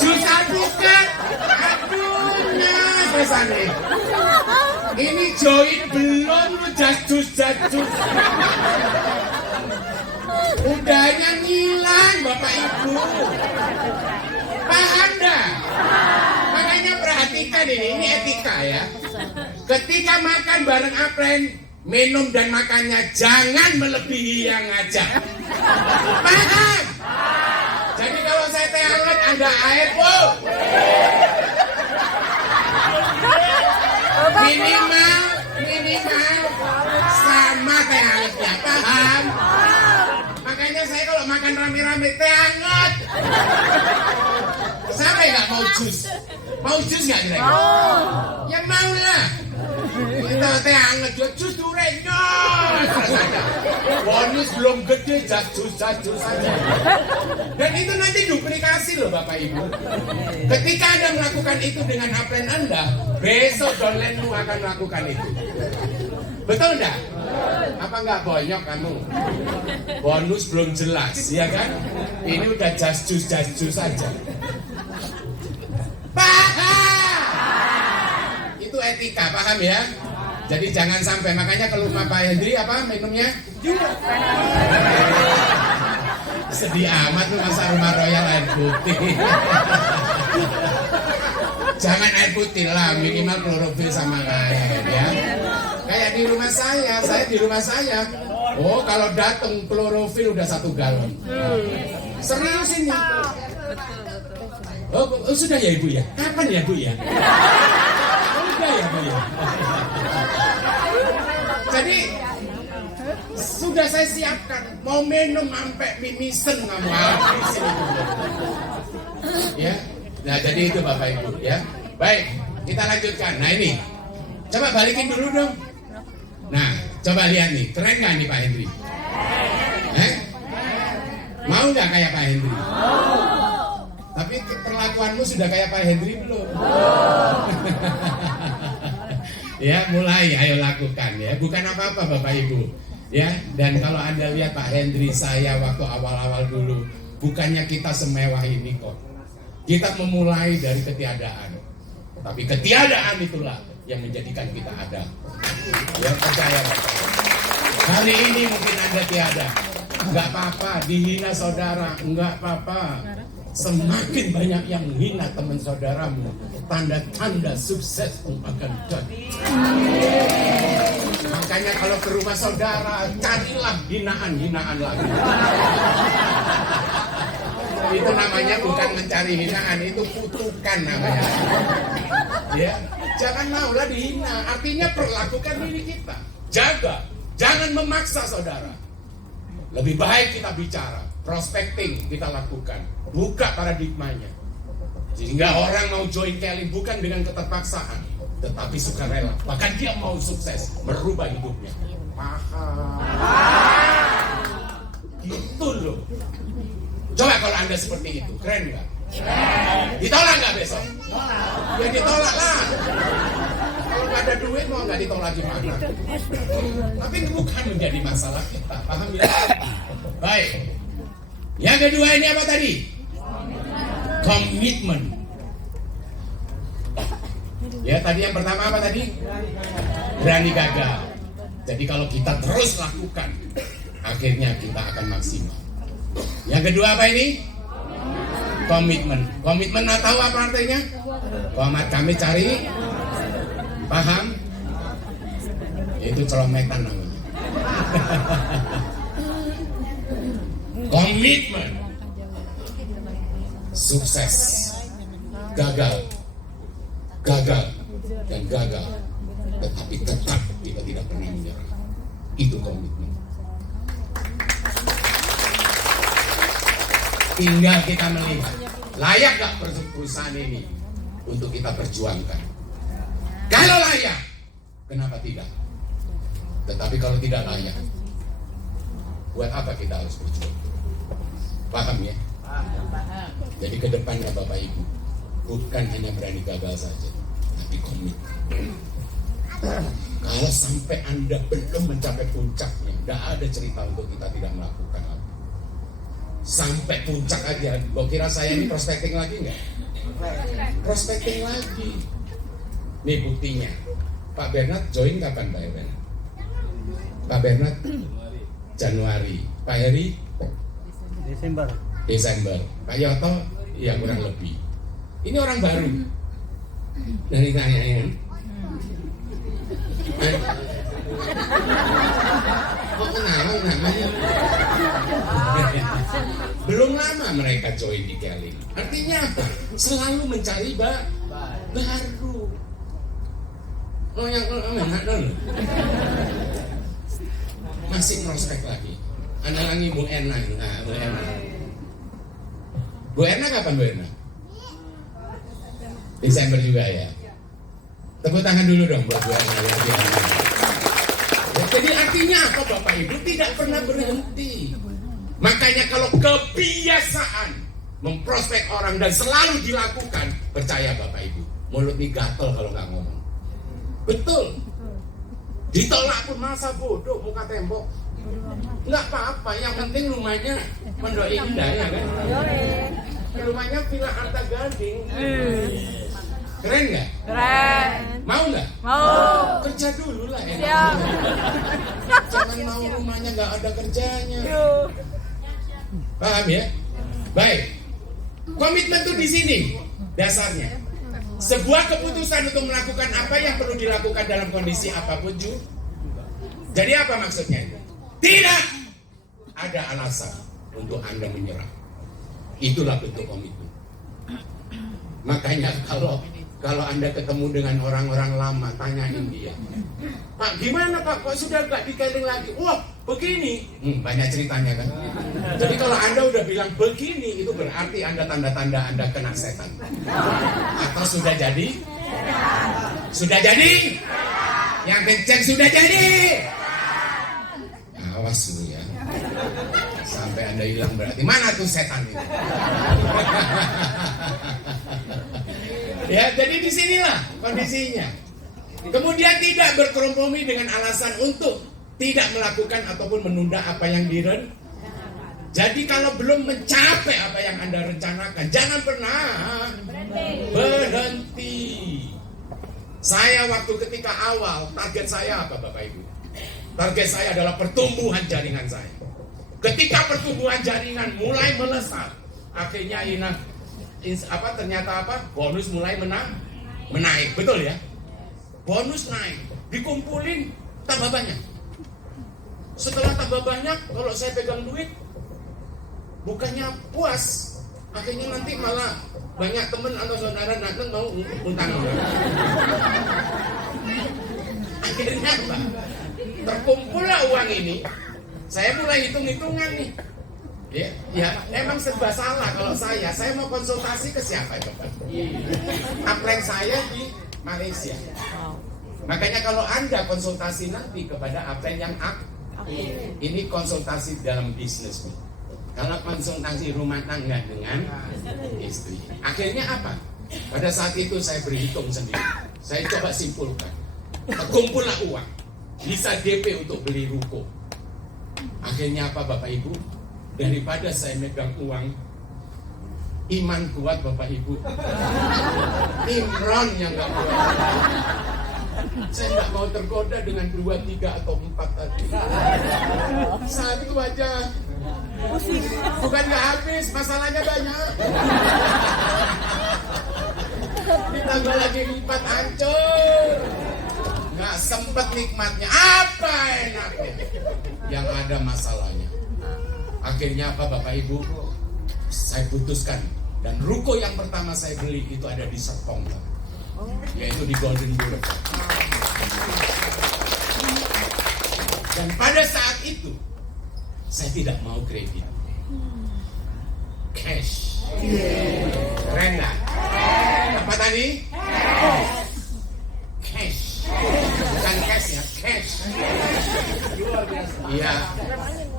jus alpukat, aduh pesannya. Ini join belum lu jus. Udahnya ngilang Bapak Ibu. Paham dah? Makanya perhatikan ini etika ya. Ketika makan bareng Apren, minum dan makannya jangan melebihi yang ngajak. Paham? Jadi kalau saya teh hangat ada air Bu. Minimal sama teh hangatnya. Paham? Makanya saya kalau makan rame-rame teh hangat. Sampai nggak mau jus? Mau jus nggak kira-kira? Ya mau lah. Kita teh hangat juga jus durian. Bonus belum gede, jus saja. Dan itu nanti duplikasi loh Bapak Ibu. Ketika Anda melakukan itu dengan Apren Anda, besok downline-mu akan melakukan itu. Betul enggak? Apa enggak bonyok kamu? Bonus belum jelas, ya kan? Ini udah jus saja. Paham? Itu etika, paham ya? Jadi jangan sampai, makanya kalau rumah Pak Hendri apa minumnya? Sedih amat lu masa rumah Royal air putih. Jangan air putih lah, minimal klorofil sama kayak ya. Kayak di rumah saya. Oh kalau datang klorofil udah 1 galon. Serius ini. Oh sudah ya Ibu ya? Kapan ya Bu ya? Sudah ya Bu ya? Jadi sudah saya siapkan mau minum sampai mimisen nggak mau habisin itu. Ya, nah jadi itu Bapak Ibu ya. Baik, kita lanjutkan. Nah ini, coba balikin dulu dong. Nah, coba lihat nih, keren nggak nih Pak Hendri? Mau nggak kayak Pak Hendri? Tapi perlakuanmu sudah kayak Pak Hendri belum? Ya, mulai, ayo lakukan ya. Bukan apa-apa Bapak Ibu. Ya, dan kalau Anda lihat Pak Hendri saya waktu awal-awal dulu, bukannya kita semewah ini kok. Kita memulai dari ketiadaan. Tapi ketiadaan itulah yang menjadikan kita ada. Ya, percaya Bapak. Hari ini mungkin Anda tiada. Enggak apa-apa, dihina saudara, enggak apa-apa. Semakin banyak yang menghina teman saudaramu, tanda-tanda suksesmu akan datang. Makanya kalau ke rumah saudara, carilah hinaan-hinaan lagi. Itu namanya bukan mencari hinaan, itu kutukan namanya. Ya, jangan maulah dihina. Artinya perlakukan diri kita. Jaga, jangan memaksa saudara. Lebih baik kita bicara, prospecting kita lakukan, buka paradigmanya. Sehingga orang mau join Kelly bukan dengan keterpaksaan, tetapi sukarela. Bahkan dia mau sukses, merubah hidupnya. Paham? Gitu loh. Coba kalau Anda seperti itu, keren nggak? Ditolak nggak besok? Ya ditolak lah. Kalau nggak ada duit mau nggak ditolak gimana? Tapi itu bukan menjadi masalah kita, paham ya? Baik. Yang kedua ini apa tadi? Komitmen. Ya tadi yang pertama apa tadi? Berani gagal. Jadi kalau kita terus lakukan, akhirnya kita akan maksimal. Yang kedua apa ini? Komitmen. Komitmen tahu apa artinya? Komat kami cari, paham? Itu celometan namanya. Komitmen. Sukses. Gagal. Gagal. Dan gagal. Tetapi tetap kita tidak pernah menyerah. Itu komitmen. Tinggal kita melihat, layak gak perusahaan ini untuk kita perjuangkan. Kalau layak, kenapa tidak? Tetapi kalau tidak layak, buat apa kita harus berjuang? Paham ya? Jadi ke depannya Bapak Ibu, bukan hanya berani gagal saja, tapi komitmen. Kalau sampai Anda belum mencapai puncaknya, tidak ada cerita untuk kita tidak melakukan apa. Sampai puncak aja. Kok kira saya ini prospecting lagi nggak? Prospecting lagi. Nih buktinya. Pak Bernard join kapan Pak Bernard? Pak Bernard Januari. Pak Heri Desember. Pak Yoto ya kurang lebih. Ini orang baru. Dan ditanyain. Kok kenal namanya? Belum lama mereka join di Kelly. Artinya apa? Selalu mencari baru. Oh yang masih prospek lagi. Ada lagi Bu Erna. Nah, Bu Erna. Bu Erna kapan Bu Erna? Desember juga ya. Tepuk tangan dulu dong buat Bu Erna. Jadi artinya apa Bapak Ibu? Tidak pernah berhenti. Makanya kalau kebiasaan memprospek orang dan selalu dilakukan, percaya Bapak Ibu, mulut ini gatel kalau nggak ngomong. Betul. Ditolak pun masa bodoh muka tembok. Nggak apa-apa, yang penting rumahnya Pondok Indah ya kan? Rumahnya Villa Arta Gading. Keren nggak? Keren. Mau nggak? Mau. Kerja dulu lah ya. Siap. Jangan mau rumahnya nggak ada kerjanya. Paham ya? Baik. Komitmen itu di sini dasarnya. Sebuah keputusan untuk melakukan apa yang perlu dilakukan dalam kondisi apapun juga. Jadi apa maksudnya? Tidak ada alasan untuk Anda menyerah. Itulah bentuk komitmen. Makanya kalau Anda ketemu dengan orang-orang lama, tanyain dia, Pak gimana Pak, kok sudah gak dikeling lagi? Wah begini, banyak ceritanya kan. Jadi kalau Anda udah bilang begini, itu berarti Anda tanda-tanda Anda kena setan. Atau sudah jadi? Sudah jadi? Yang kenceng sudah jadi? Awas lu ya. Sampai Anda hilang berarti mana tuh setan itu? Ya, jadi disinilah kondisinya. Kemudian tidak berkompromi dengan alasan untuk tidak melakukan ataupun menunda apa yang direncanakan. Jadi kalau belum mencapai apa yang Anda rencanakan, jangan pernah berhenti. Saya waktu ketika awal, target saya apa Bapak Ibu? Target saya adalah pertumbuhan jaringan saya. Ketika pertumbuhan jaringan mulai melesat, akhirnya ternyata bonus mulai menaik, betul ya? Bonus naik, dikumpulin tambah banyak. Setelah tambah banyak, kalau saya pegang duit, bukannya puas, akhirnya nanti malah banyak teman atau saudara datang mau utang. Akhirnya apa? Terkumpullah uang ini, saya mulai hitung-hitungan nih. Ya, emang serba salah kalau saya mau konsultasi ke siapa itu Pak? Upline saya di Malaysia. Makanya kalau Anda konsultasi nanti kepada upline yang ini konsultasi dalam bisnis. Kalau konsultasi rumah tangga dengan istri, akhirnya apa? Pada saat itu saya berhitung sendiri. Saya coba simpulkan. Terkumpullah uang, bisa DP untuk beli ruko. Akhirnya apa Bapak Ibu? Daripada saya megang uang Iman kuat Bapak Ibu. Imron yang nggak kuat. Saya nggak mau tergoda dengan 2, 3 atau 4 tadi. Satu aja. Bukan nggak habis, masalahnya banyak. Ditambah lagi 4 hancur. Nggak sempet nikmatnya. Apa enaknya? Yang ada masalahnya. Akhirnya apa Bapak Ibu? Saya putuskan. Dan ruko yang pertama saya beli itu ada di Serpong, yaitu di Golden Boulevard. Dan pada saat itu saya tidak mau kredit, cash. Keren nggak? Apa tadi? Cash. Bukan cash ya, cash. Iya,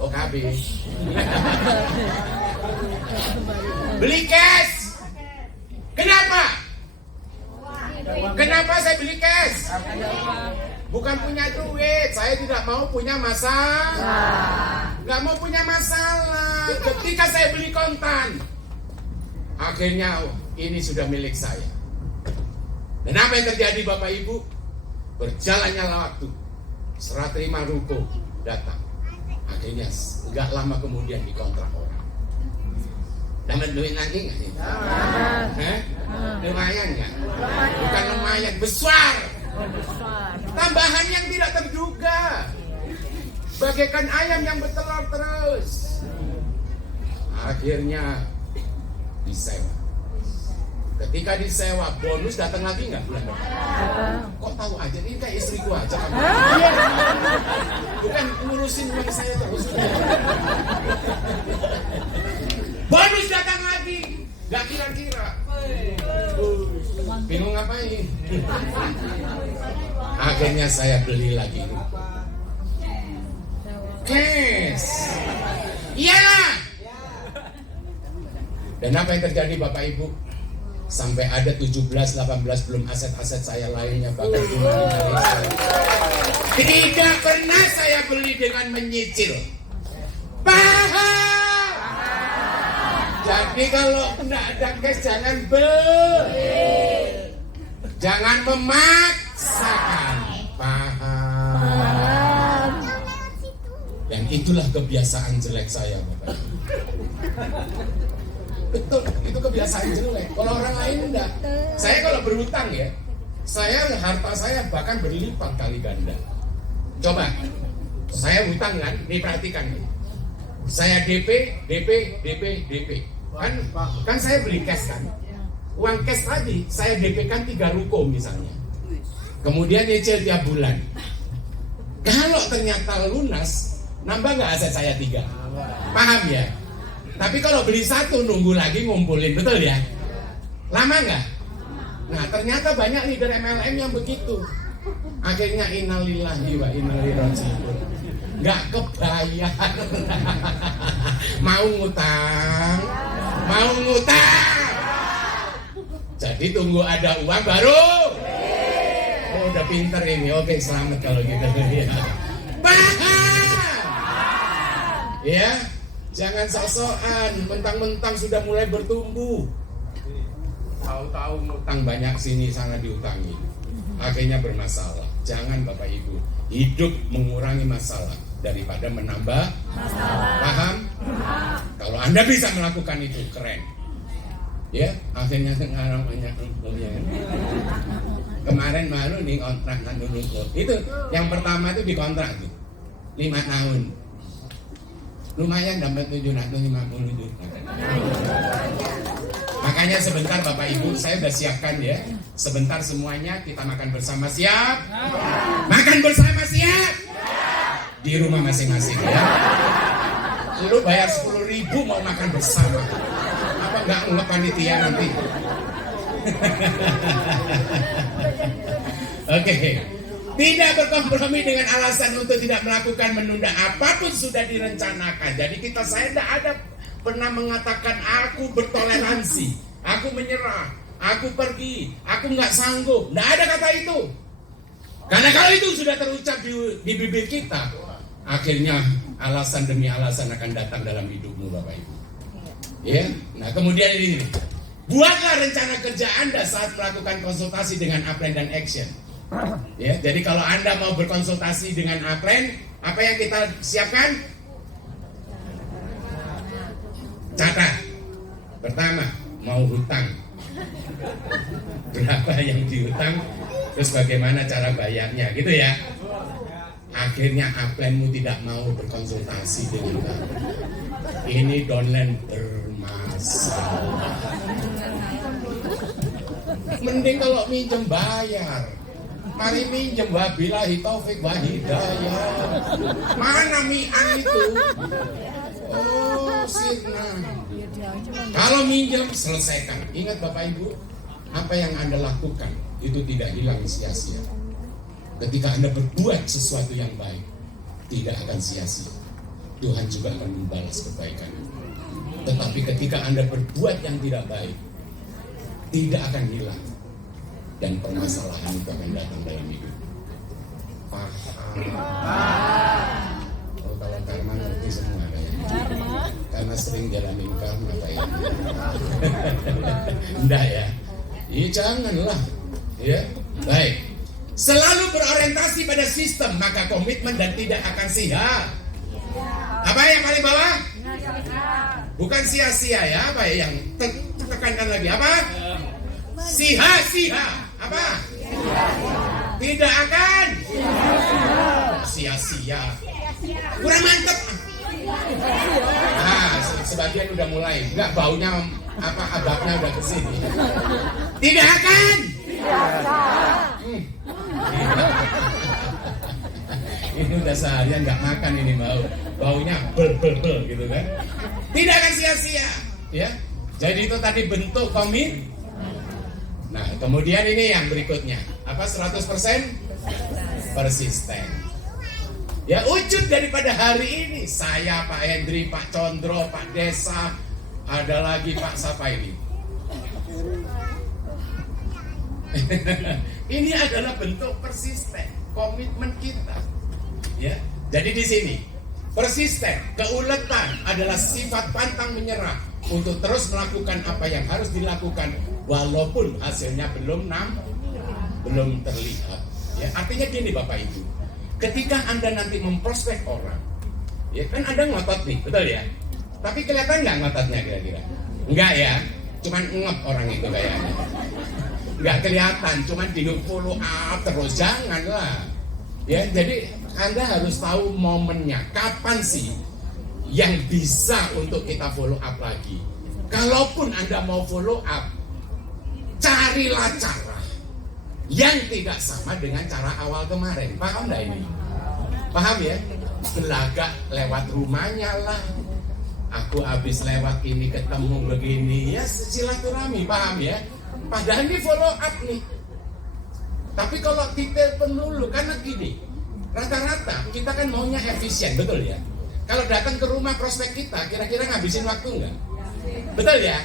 OKB. Beli cash. Kenapa? Kenapa saya beli cash? Bukan punya duit. Saya tidak mau punya masalah. Gak mau punya masalah. Ketika saya beli kontan, akhirnya ini sudah milik saya. Dan apa yang terjadi Bapak Ibu? Berjalannya waktu, serah terima ruko datang. Akhirnya gak lama kemudian dikontrak orang. Dapat duit lagi nggak sih? Lumayan nggak? Bukan lumayan, besar. Tambahan yang tidak terduga. Bagaikan ayam yang bertelur terus. Akhirnya disewa. Ketika disewa, bonus datang lagi nggak bulan depan? Kok tahu aja? Ini kayak istriku aja. Bukan ngurusin uang saya terus. Bonus datang lagi, gak kira-kira. Bingung ngapain? Akhirnya saya beli lagi. Cash. Iyalah. Dan apa yang terjadi Bapak Ibu? Sampai ada 17, 18 belum aset-aset saya lainnya, bahkan rumah dari saya. Tidak pernah saya beli dengan menyicil. Paham? Jadi kalau tidak ada cash jangan beli. Jangan memaksakan. Paham? Dan itulah kebiasaan jelek saya Bapak. Betul, itu kebiasaan jelek. Kalau orang lain enggak. Saya kalau berhutang ya, harta saya bahkan berlipat kali ganda. Coba, saya hutang kan, diperhatikan nih. Saya DP. Kan saya beli cash kan. Uang cash tadi saya DP kan 3 ruko misalnya. Kemudian nyicil tiap bulan. Kalau ternyata lunas, nambah nggak aset saya 3? Paham ya? Tapi kalau beli 1 nunggu lagi ngumpulin, betul ya? Lama nggak? Nah ternyata banyak leader MLM yang begitu. Akhirnya innalillahi wa inna ilaihi raji'un. Nggak kebayar. Mau ngutang. Jadi tunggu ada uang baru. Oh udah pinter ini. Oke selamat kalau gitu. Paham? Ya. Jangan sok-sokan, mentang-mentang sudah mulai bertumbuh. Tahu-tahu ngutang banyak sini sana diutangi. Akhirnya bermasalah. Jangan Bapak Ibu, hidup mengurangi masalah daripada menambah masalah. Paham? Kalau Anda bisa melakukan itu, keren. Ya, akhirnya sekarang banyak ya. Kemarin baru di kontrak dulu. Itu yang pertama itu dikontrak tuh 5 tahun. Lumayan dapat 750 juta. Makanya sebentar Bapak Ibu, saya sudah siapkan ya. Sebentar semuanya kita makan bersama, siap? Makan bersama siap? Di rumah masing-masing ya. Lu bayar 10.000 mau makan bersama. Apa enggak panitia nanti? Oke. Tidak berkompromi dengan alasan untuk tidak melakukan, menunda, apapun sudah direncanakan. Jadi saya tidak ada pernah mengatakan aku bertoleransi, aku menyerah, aku pergi, aku nggak sanggup. Tidak ada kata itu. Karena kalau itu sudah terucap di bibir kita, akhirnya alasan demi alasan akan datang dalam hidupmu Bapak Ibu. Ya, nah kemudian ini, buatlah rencana kerja Anda saat melakukan konsultasi dengan upline dan action. Ya, jadi kalau Anda mau berkonsultasi dengan upline, apa yang kita siapkan? Catat. Pertama, mau hutang. Berapa yang dihutang, terus bagaimana cara bayarnya, gitu ya. Akhirnya upline-mu tidak mau berkonsultasi dengan kamu. Ini downline bermasalah. Mending kalau minjem bayar. Mari minjem, wabillahi taufik wa hidayah. Mana mi'an itu? Oh, sirna. Kalau minjem, selesaikan. Ingat Bapak Ibu, apa yang Anda lakukan itu tidak hilang sia-sia. Ketika Anda berbuat sesuatu yang baik, tidak akan sia-sia. Tuhan juga akan membalas kebaikan. Tetapi ketika Anda berbuat yang tidak baik, tidak akan hilang. Dan permasalahan itu akan datang dalam hidup. Paham? Oh, kalau karma ngerti semua kayaknya. Karena sering jalanin karma kayaknya. Enggak ya? Ya janganlah. Ya, baik. Selalu berorientasi pada sistem, maka komitmen dan tidak akan sia. Apa yang paling bawah? Bukan sia-sia ya, apa yang tekankan lagi? Apa? Sia-sia. Apa? Tidak akan sia-sia. Kurang mantep. Nah, sebagian udah mulai. Enggak, baunya apa, ababnya udah kesini. Tidak akan. Ini udah seharian nggak makan ini baunya bel gitu kan. Tidak akan sia-sia, ya. Jadi itu tadi bentuk komit. Nah, kemudian ini yang berikutnya. Apa 100% persisten. Ya, wujud daripada hari ini. Saya, Pak Hendri, Pak Condro, Pak Desa, ada lagi Pak siapa ini? Ini adalah bentuk persisten, komitmen kita. Ya, jadi di sini persisten, keuletan adalah sifat pantang menyerah untuk terus melakukan apa yang harus dilakukan walaupun hasilnya belum terlihat. Ya, artinya gini Bapak Ibu, ketika Anda nanti memprospek orang, ya kan Anda ngotot nih, betul ya? Tapi kelihatan nggak ngototnya kira-kira? Enggak ya, cuman ngep orang itu kayaknya. Nggak kelihatan, cuman di follow up terus, janganlah. Ya, jadi Anda harus tahu momennya, kapan sih yang bisa untuk kita follow up lagi. Kalaupun Anda mau follow up, carilah cara yang tidak sama dengan cara awal kemarin. Paham nggak ini? Paham ya? Gelagak lewat rumahnya lah. Aku habis lewat ini ketemu begini, ya silaturahmi, paham ya? Padahal ini follow up nih. Tapi kalau ditelepon dulu, karena gini, rata-rata kita kan maunya efisien, betul ya? Kalau datang ke rumah prospek kita, kira-kira ngabisin waktu nggak? Betul ya?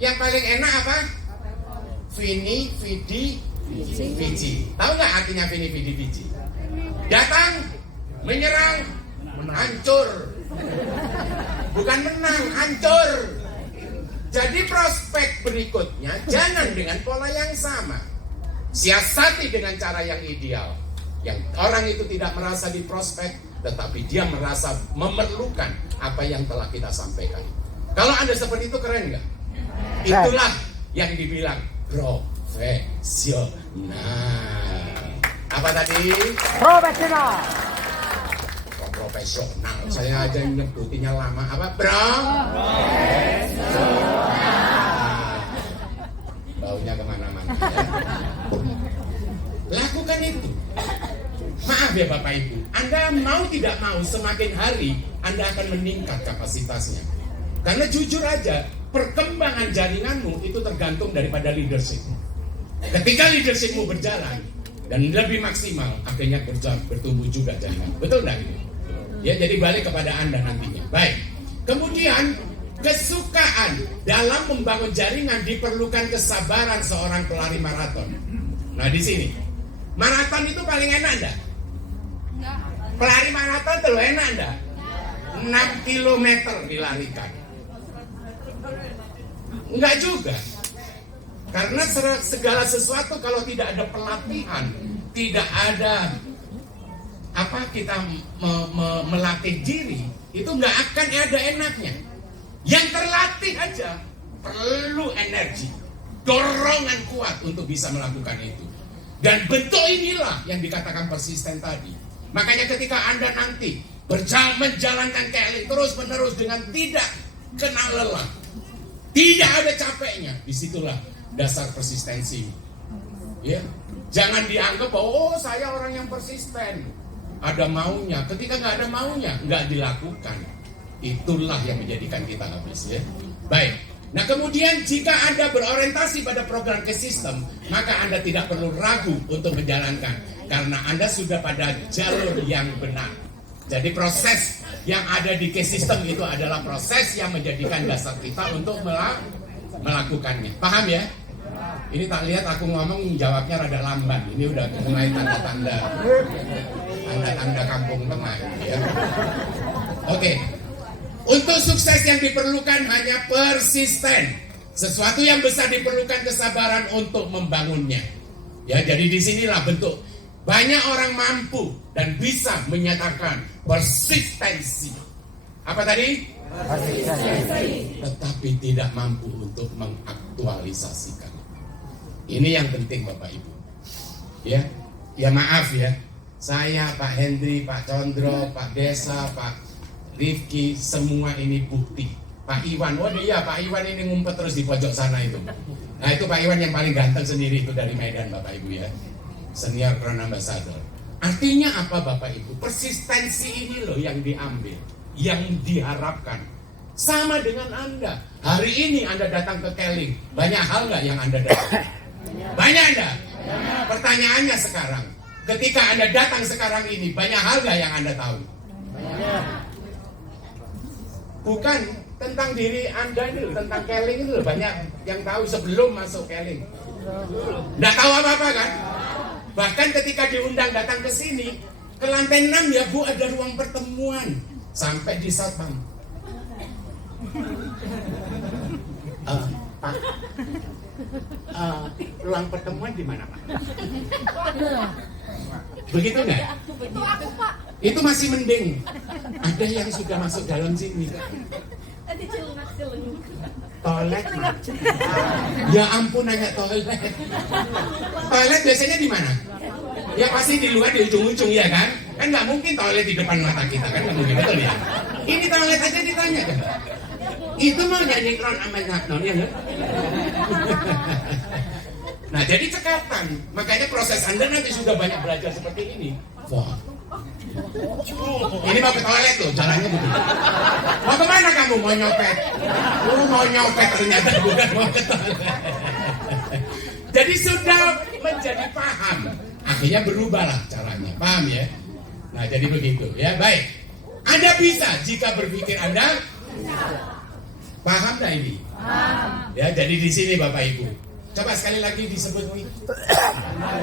Yang paling enak apa? Vini, Vidi, Vici. Tahu nggak artinya Vini, Vidi, Vici? Datang, menyerang, hancur. Bukan menang, hancur. Jadi prospek berikutnya jangan dengan pola yang sama. Siasati dengan cara yang ideal. Yang orang itu tidak merasa di prospek, tetapi dia merasa memerlukan apa yang telah kita sampaikan. Kalau Anda seperti itu keren nggak? Itulah yang dibilang profesional. Apa tadi? Profesional. Profesional. Saya aja nyebutinnya lama. Apa, bro? Baunya kemana-mana. Lakukan itu. Maaf ya Bapak Ibu, Anda mau tidak mau semakin hari Anda akan meningkat kapasitasnya. Karena jujur aja, perkembangan jaringanmu itu tergantung daripada leadership. Ketika leadershipmu berjalan dan lebih maksimal, akhirnya bertumbuh juga jaringan. Betul nggak ini? Ya, jadi balik kepada Anda nantinya. Baik. Kemudian kesukaan dalam membangun jaringan diperlukan kesabaran seorang pelari maraton. Nah di sini, maraton itu paling enak enggak? Pelari maraton itu enak enggak? 6 km dilarikan. Enggak juga. Karena segala sesuatu kalau tidak ada pelatihan, tidak ada kita melatih diri, itu nggak akan ada enaknya. Yang terlatih aja perlu energi, dorongan kuat untuk bisa melakukan itu. Dan bentuk inilah yang dikatakan persisten tadi. Makanya ketika Anda nanti menjalankan Keling terus menerus dengan tidak kenal lelah, tidak ada capeknya, disitulah dasar persistensi. Ya, jangan dianggap bahwa saya orang yang persisten, ada maunya. Ketika nggak ada maunya, nggak dilakukan. Itulah yang menjadikan kita habis, ya. Baik. Nah kemudian jika Anda berorientasi pada program K-System, maka Anda tidak perlu ragu untuk menjalankan, karena Anda sudah pada jalur yang benar. Jadi proses yang ada di K-System itu adalah proses yang menjadikan dasar kita untuk melakukannya. Paham ya? Ini tak lihat aku ngomong jawabnya rada lamban. Ini udah mulai tanda-tanda kampung tengah, ya. Oke. Untuk sukses yang diperlukan hanya persisten. Sesuatu yang besar diperlukan kesabaran untuk membangunnya. Ya, jadi disinilah bentuk banyak orang mampu dan bisa menyatakan persistensi. Apa tadi? Persistensi. Tetapi tidak mampu untuk mengaktualisasikan. Ini yang penting Bapak Ibu. Ya maaf ya. Saya, Pak Hendri, Pak Condro, Pak Desa, Pak Rifki, semua ini bukti. Pak Iwan, iya Pak Iwan ini ngumpet terus di pojok sana itu. Nah itu Pak Iwan yang paling ganteng sendiri itu dari Medan Bapak Ibu ya. Senior Crown Ambassador. Artinya apa Bapak Ibu? Persistensi ini loh yang diambil, yang diharapkan. Sama dengan Anda. Hari ini Anda datang ke Keling, banyak hal nggak yang Anda dapat? Banyak Anda? Pertanyaannya sekarang, ketika Anda datang sekarang ini, banyak hal nggak yang Anda tahu? Bukan tentang diri Anda itu, tentang Keling itu banyak yang tahu sebelum masuk Keling. Nggak tahu apa-apa kan? Bahkan ketika diundang datang ke sini, ke lantai 6 ya Bu, ada ruang pertemuan. Sampai di satpam. Pak, ruang pertemuan di mana Pak? Begitu nggak? Itu aku Pak. Itu masih mending. Ada yang sudah masuk dalam sini. Toilet. Ya ampun nanya toilet. Toilet biasanya di mana? Ya pasti di luar di ujung-ujung ya kan? Kan nggak mungkin toilet di depan mata kita kan, nggak mungkin, betul ya? Ini toilet aja ditanya kan? Itu mau nyanyi Crown Ambassador ya kan? Nah jadi cekatan. Makanya proses Anda nanti sudah banyak belajar seperti ini. Wah. Ini mau ke toilet loh, caranya begitu. Mau kemana kamu? Mau nyopet? Mau nyopet ternyata bukan mau ke toilet. Jadi sudah menjadi paham. Akhirnya berubahlah caranya, paham ya? Nah jadi begitu ya, baik. Anda bisa jika berpikir Anda paham nggak ini? Paham. Ya jadi di sini Bapak Ibu. Coba sekali lagi disebut nih.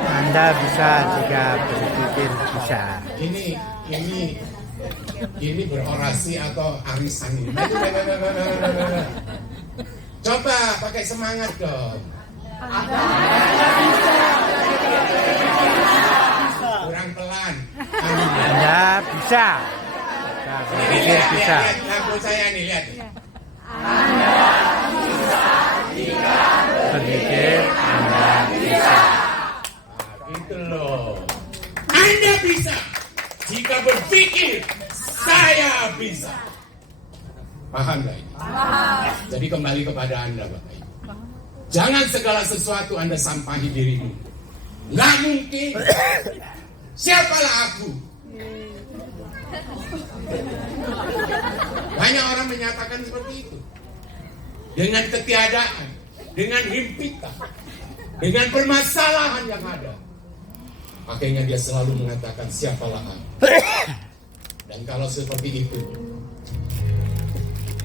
Anda bisa jika berpikir bisa. Ini berorasi atau arisan ini. Coba pakai semangat dong. Kurang pelan. Anda bisa. Jika berpikir bisa. Lihat lampu saya nih, lihat. Berpikir Anda bisa. Gitu loh. Anda bisa. Jika berpikir, saya bisa. Paham gak ini? Paham. Jadi kembali kepada Anda Bapak Ibu. Jangan segala sesuatu Anda sampahi dirimu. Nggak mungkin. Siapalah aku? Banyak orang menyatakan seperti itu. Dengan ketiadaan, dengan himpitan, dengan permasalahan yang ada. Akhirnya dia selalu mengatakan siapalah aku. Dan kalau seperti itu,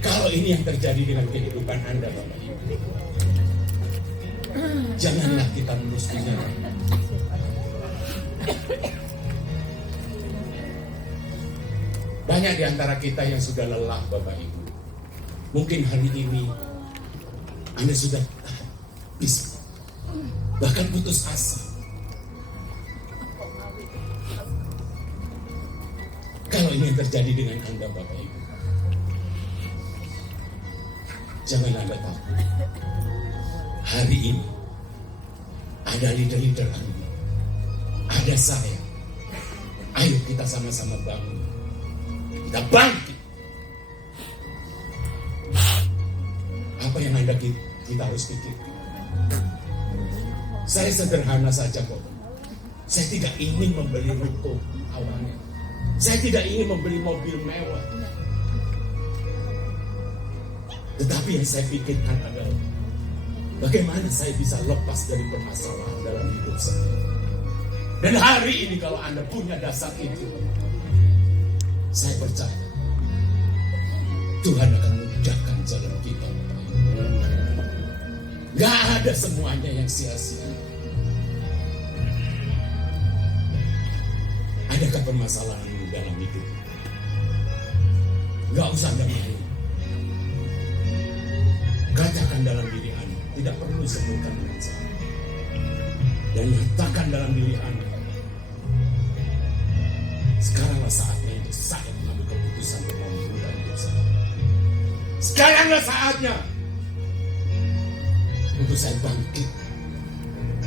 kalau ini yang terjadi dengan kehidupan Anda Bapak Ibu, janganlah kita terus menyerah. Banyak di antara kita yang sudah lelah Bapak Ibu. Mungkin hari ini Anda sudah habis, bahkan putus asa. Kalau ini terjadi dengan Anda Bapak Ibu, jangan Anda takut. Hari ini ada leader-leader Anda, ada saya. Ayo kita sama-sama bangun. Kita bangkit. Apa yang kita harus pikirkan? Saya sederhana saja kok. Saya tidak ingin membeli ruko awalnya. Saya tidak ingin membeli mobil mewah. Tetapi yang saya pikirkan adalah bagaimana saya bisa lepas dari permasalahan dalam hidup saya. Dan hari ini kalau Anda punya dasar itu, saya percaya Tuhan akan mudahkan jalan kita. Gak ada semuanya yang sia-sia. Adakah permasalahan dalam hidup? Gak usah Anda malu. Katakan dalam diri Anda, tidak perlu sebutkan dengan saya. Dan nyatakan dalam diri Anda, sekaranglah saatnya untuk saya mengambil keputusan untuk memulai hidup saya. Sekaranglah saatnya untuk saya bangkit,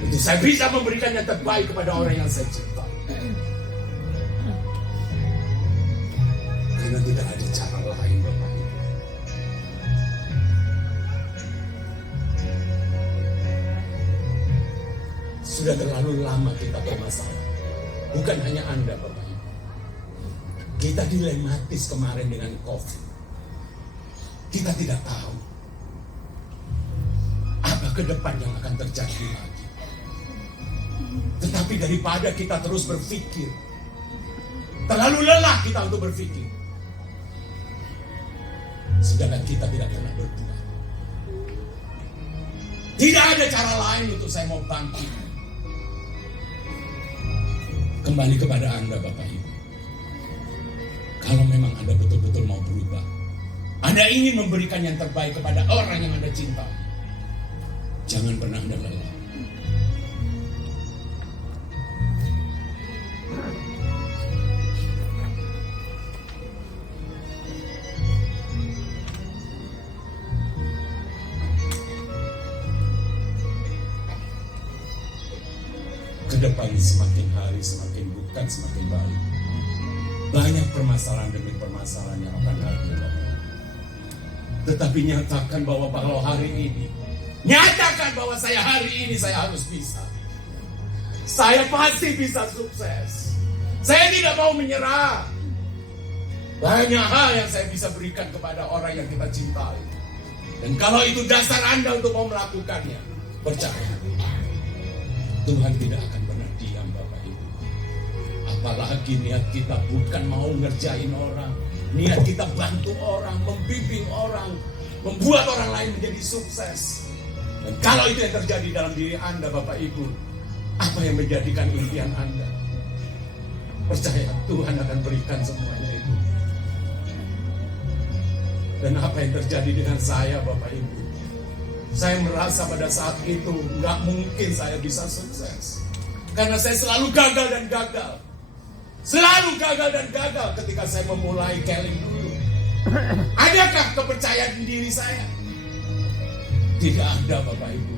untuk saya bisa memberikan yang terbaik kepada orang yang saya cintai. Karena tidak ada cara lain Bapak Ibu. Sudah terlalu lama kita bermasalah. Bukan hanya Anda Bapak Ibu. Kita dilematis kemarin dengan COVID. Kita tidak tahu apa ke depan yang akan terjadi lagi. Tetapi daripada kita terus berpikir, terlalu lelah kita untuk berpikir, sedangkan kita tidak pernah berbuat. Tidak ada cara lain untuk saya mau bangkit. Kembali kepada Anda Bapak Ibu. Kalau memang Anda betul-betul mau berubah, Anda ingin memberikan yang terbaik kepada orang yang Anda cintai, jangan pernah Anda lelah. Kedepan semakin hari semakin bukan semakin baik. Banyak permasalahan demi permasalahan yang akan hadir. Tetapi nyatakan bahwa kalau hari ini, nyatakan bahwa saya hari ini saya harus bisa. Saya pasti bisa sukses. Saya tidak mau menyerah. Banyak hal yang saya bisa berikan kepada orang yang kita cintai. Dan kalau itu dasar Anda untuk mau melakukannya, percaya Tuhan tidak akan pernah diam Bapak Ibu. Apalagi niat kita bukan mau ngerjain orang, niat kita bantu orang, membimbing orang, membuat orang lain menjadi sukses. Dan kalau itu yang terjadi dalam diri Anda Bapak Ibu, apa yang menjadikan impian Anda? Percaya Tuhan akan berikan semuanya itu. Dan apa yang terjadi dengan saya Bapak Ibu? Saya merasa pada saat itu nggak mungkin saya bisa sukses. Karena saya selalu gagal dan gagal. Selalu gagal dan gagal ketika saya memulai Keling dulu. Adakah kepercayaan di diri saya? Tidak ada Bapak Ibu.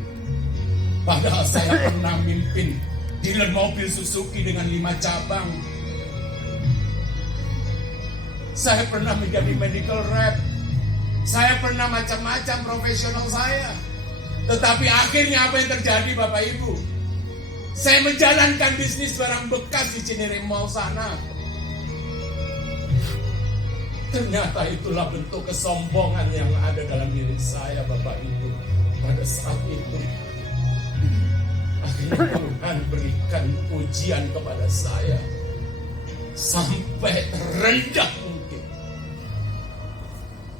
Padahal saya pernah mimpin dealer mobil Suzuki dengan 5 cabang. Saya pernah menjadi medical rep. Saya pernah macam-macam profesional saya. Tetapi akhirnya apa yang terjadi Bapak Ibu? Saya menjalankan bisnis barang bekas di Cinere Mall sana. Ternyata itulah bentuk kesombongan yang ada dalam diri saya Bapak Ibu. Pada saat itu akhirnya Tuhan berikan ujian kepada saya. Sampai terendah mungkin.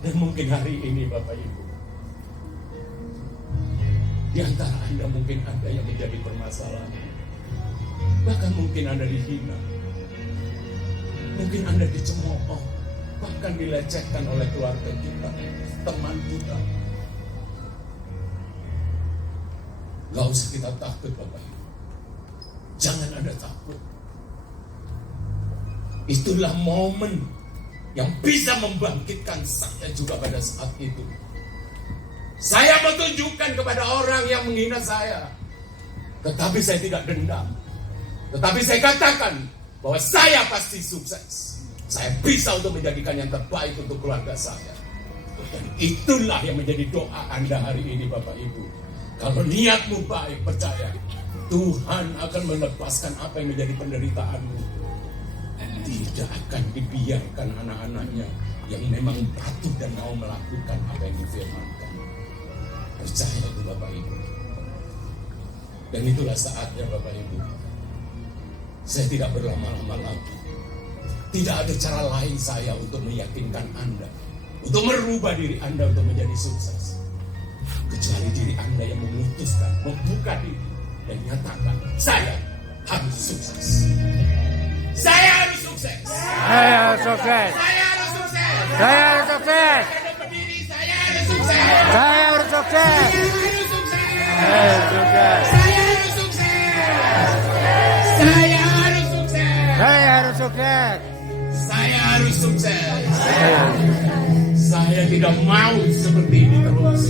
Dan mungkin hari ini Bapak Ibu, di antara Anda mungkin ada yang menjadi permasalahan. Bahkan mungkin Anda dihina. Mungkin Anda dicemooh. Bahkan dilecehkan oleh keluarga kita, teman kita. Gak usah kita takut Bapak Ibu. Jangan ada takut. Itulah momen yang bisa membangkitkan saya juga pada saat itu. Saya menunjukkan kepada orang yang menghina saya. Tetapi saya tidak dendam. Tetapi saya katakan bahwa saya pasti sukses. Saya bisa untuk menjadikan yang terbaik untuk keluarga saya. Dan itulah yang menjadi doa Anda hari ini Bapak Ibu. Kalau niatmu baik, percaya Tuhan akan melepaskan apa yang menjadi penderitaanmu. Tidak akan dibiarkan anak-anaknya yang memang patuh dan mau melakukan apa yang difirmankan. Percaya itu Bapak Ibu. Dan itulah saatnya Bapak Ibu. Saya tidak berlama-lama lagi. Tidak ada cara lain saya untuk meyakinkan Anda, untuk merubah diri Anda untuk menjadi sukses, kecuali diri Anda yang memutuskan, membuka diri dan nyatakan, saya harus sukses. Saya harus sukses. Saya harus sukses. Saya harus sukses. Saya harus sukses. Saya berdiri, saya harus sukses. Saya harus sukses. Saya harus sukses. Saya harus sukses. Saya harus sukses. Saya harus sukses. Saya harus sukses. Saya harus sukses. Saya tidak mau seperti ini terus.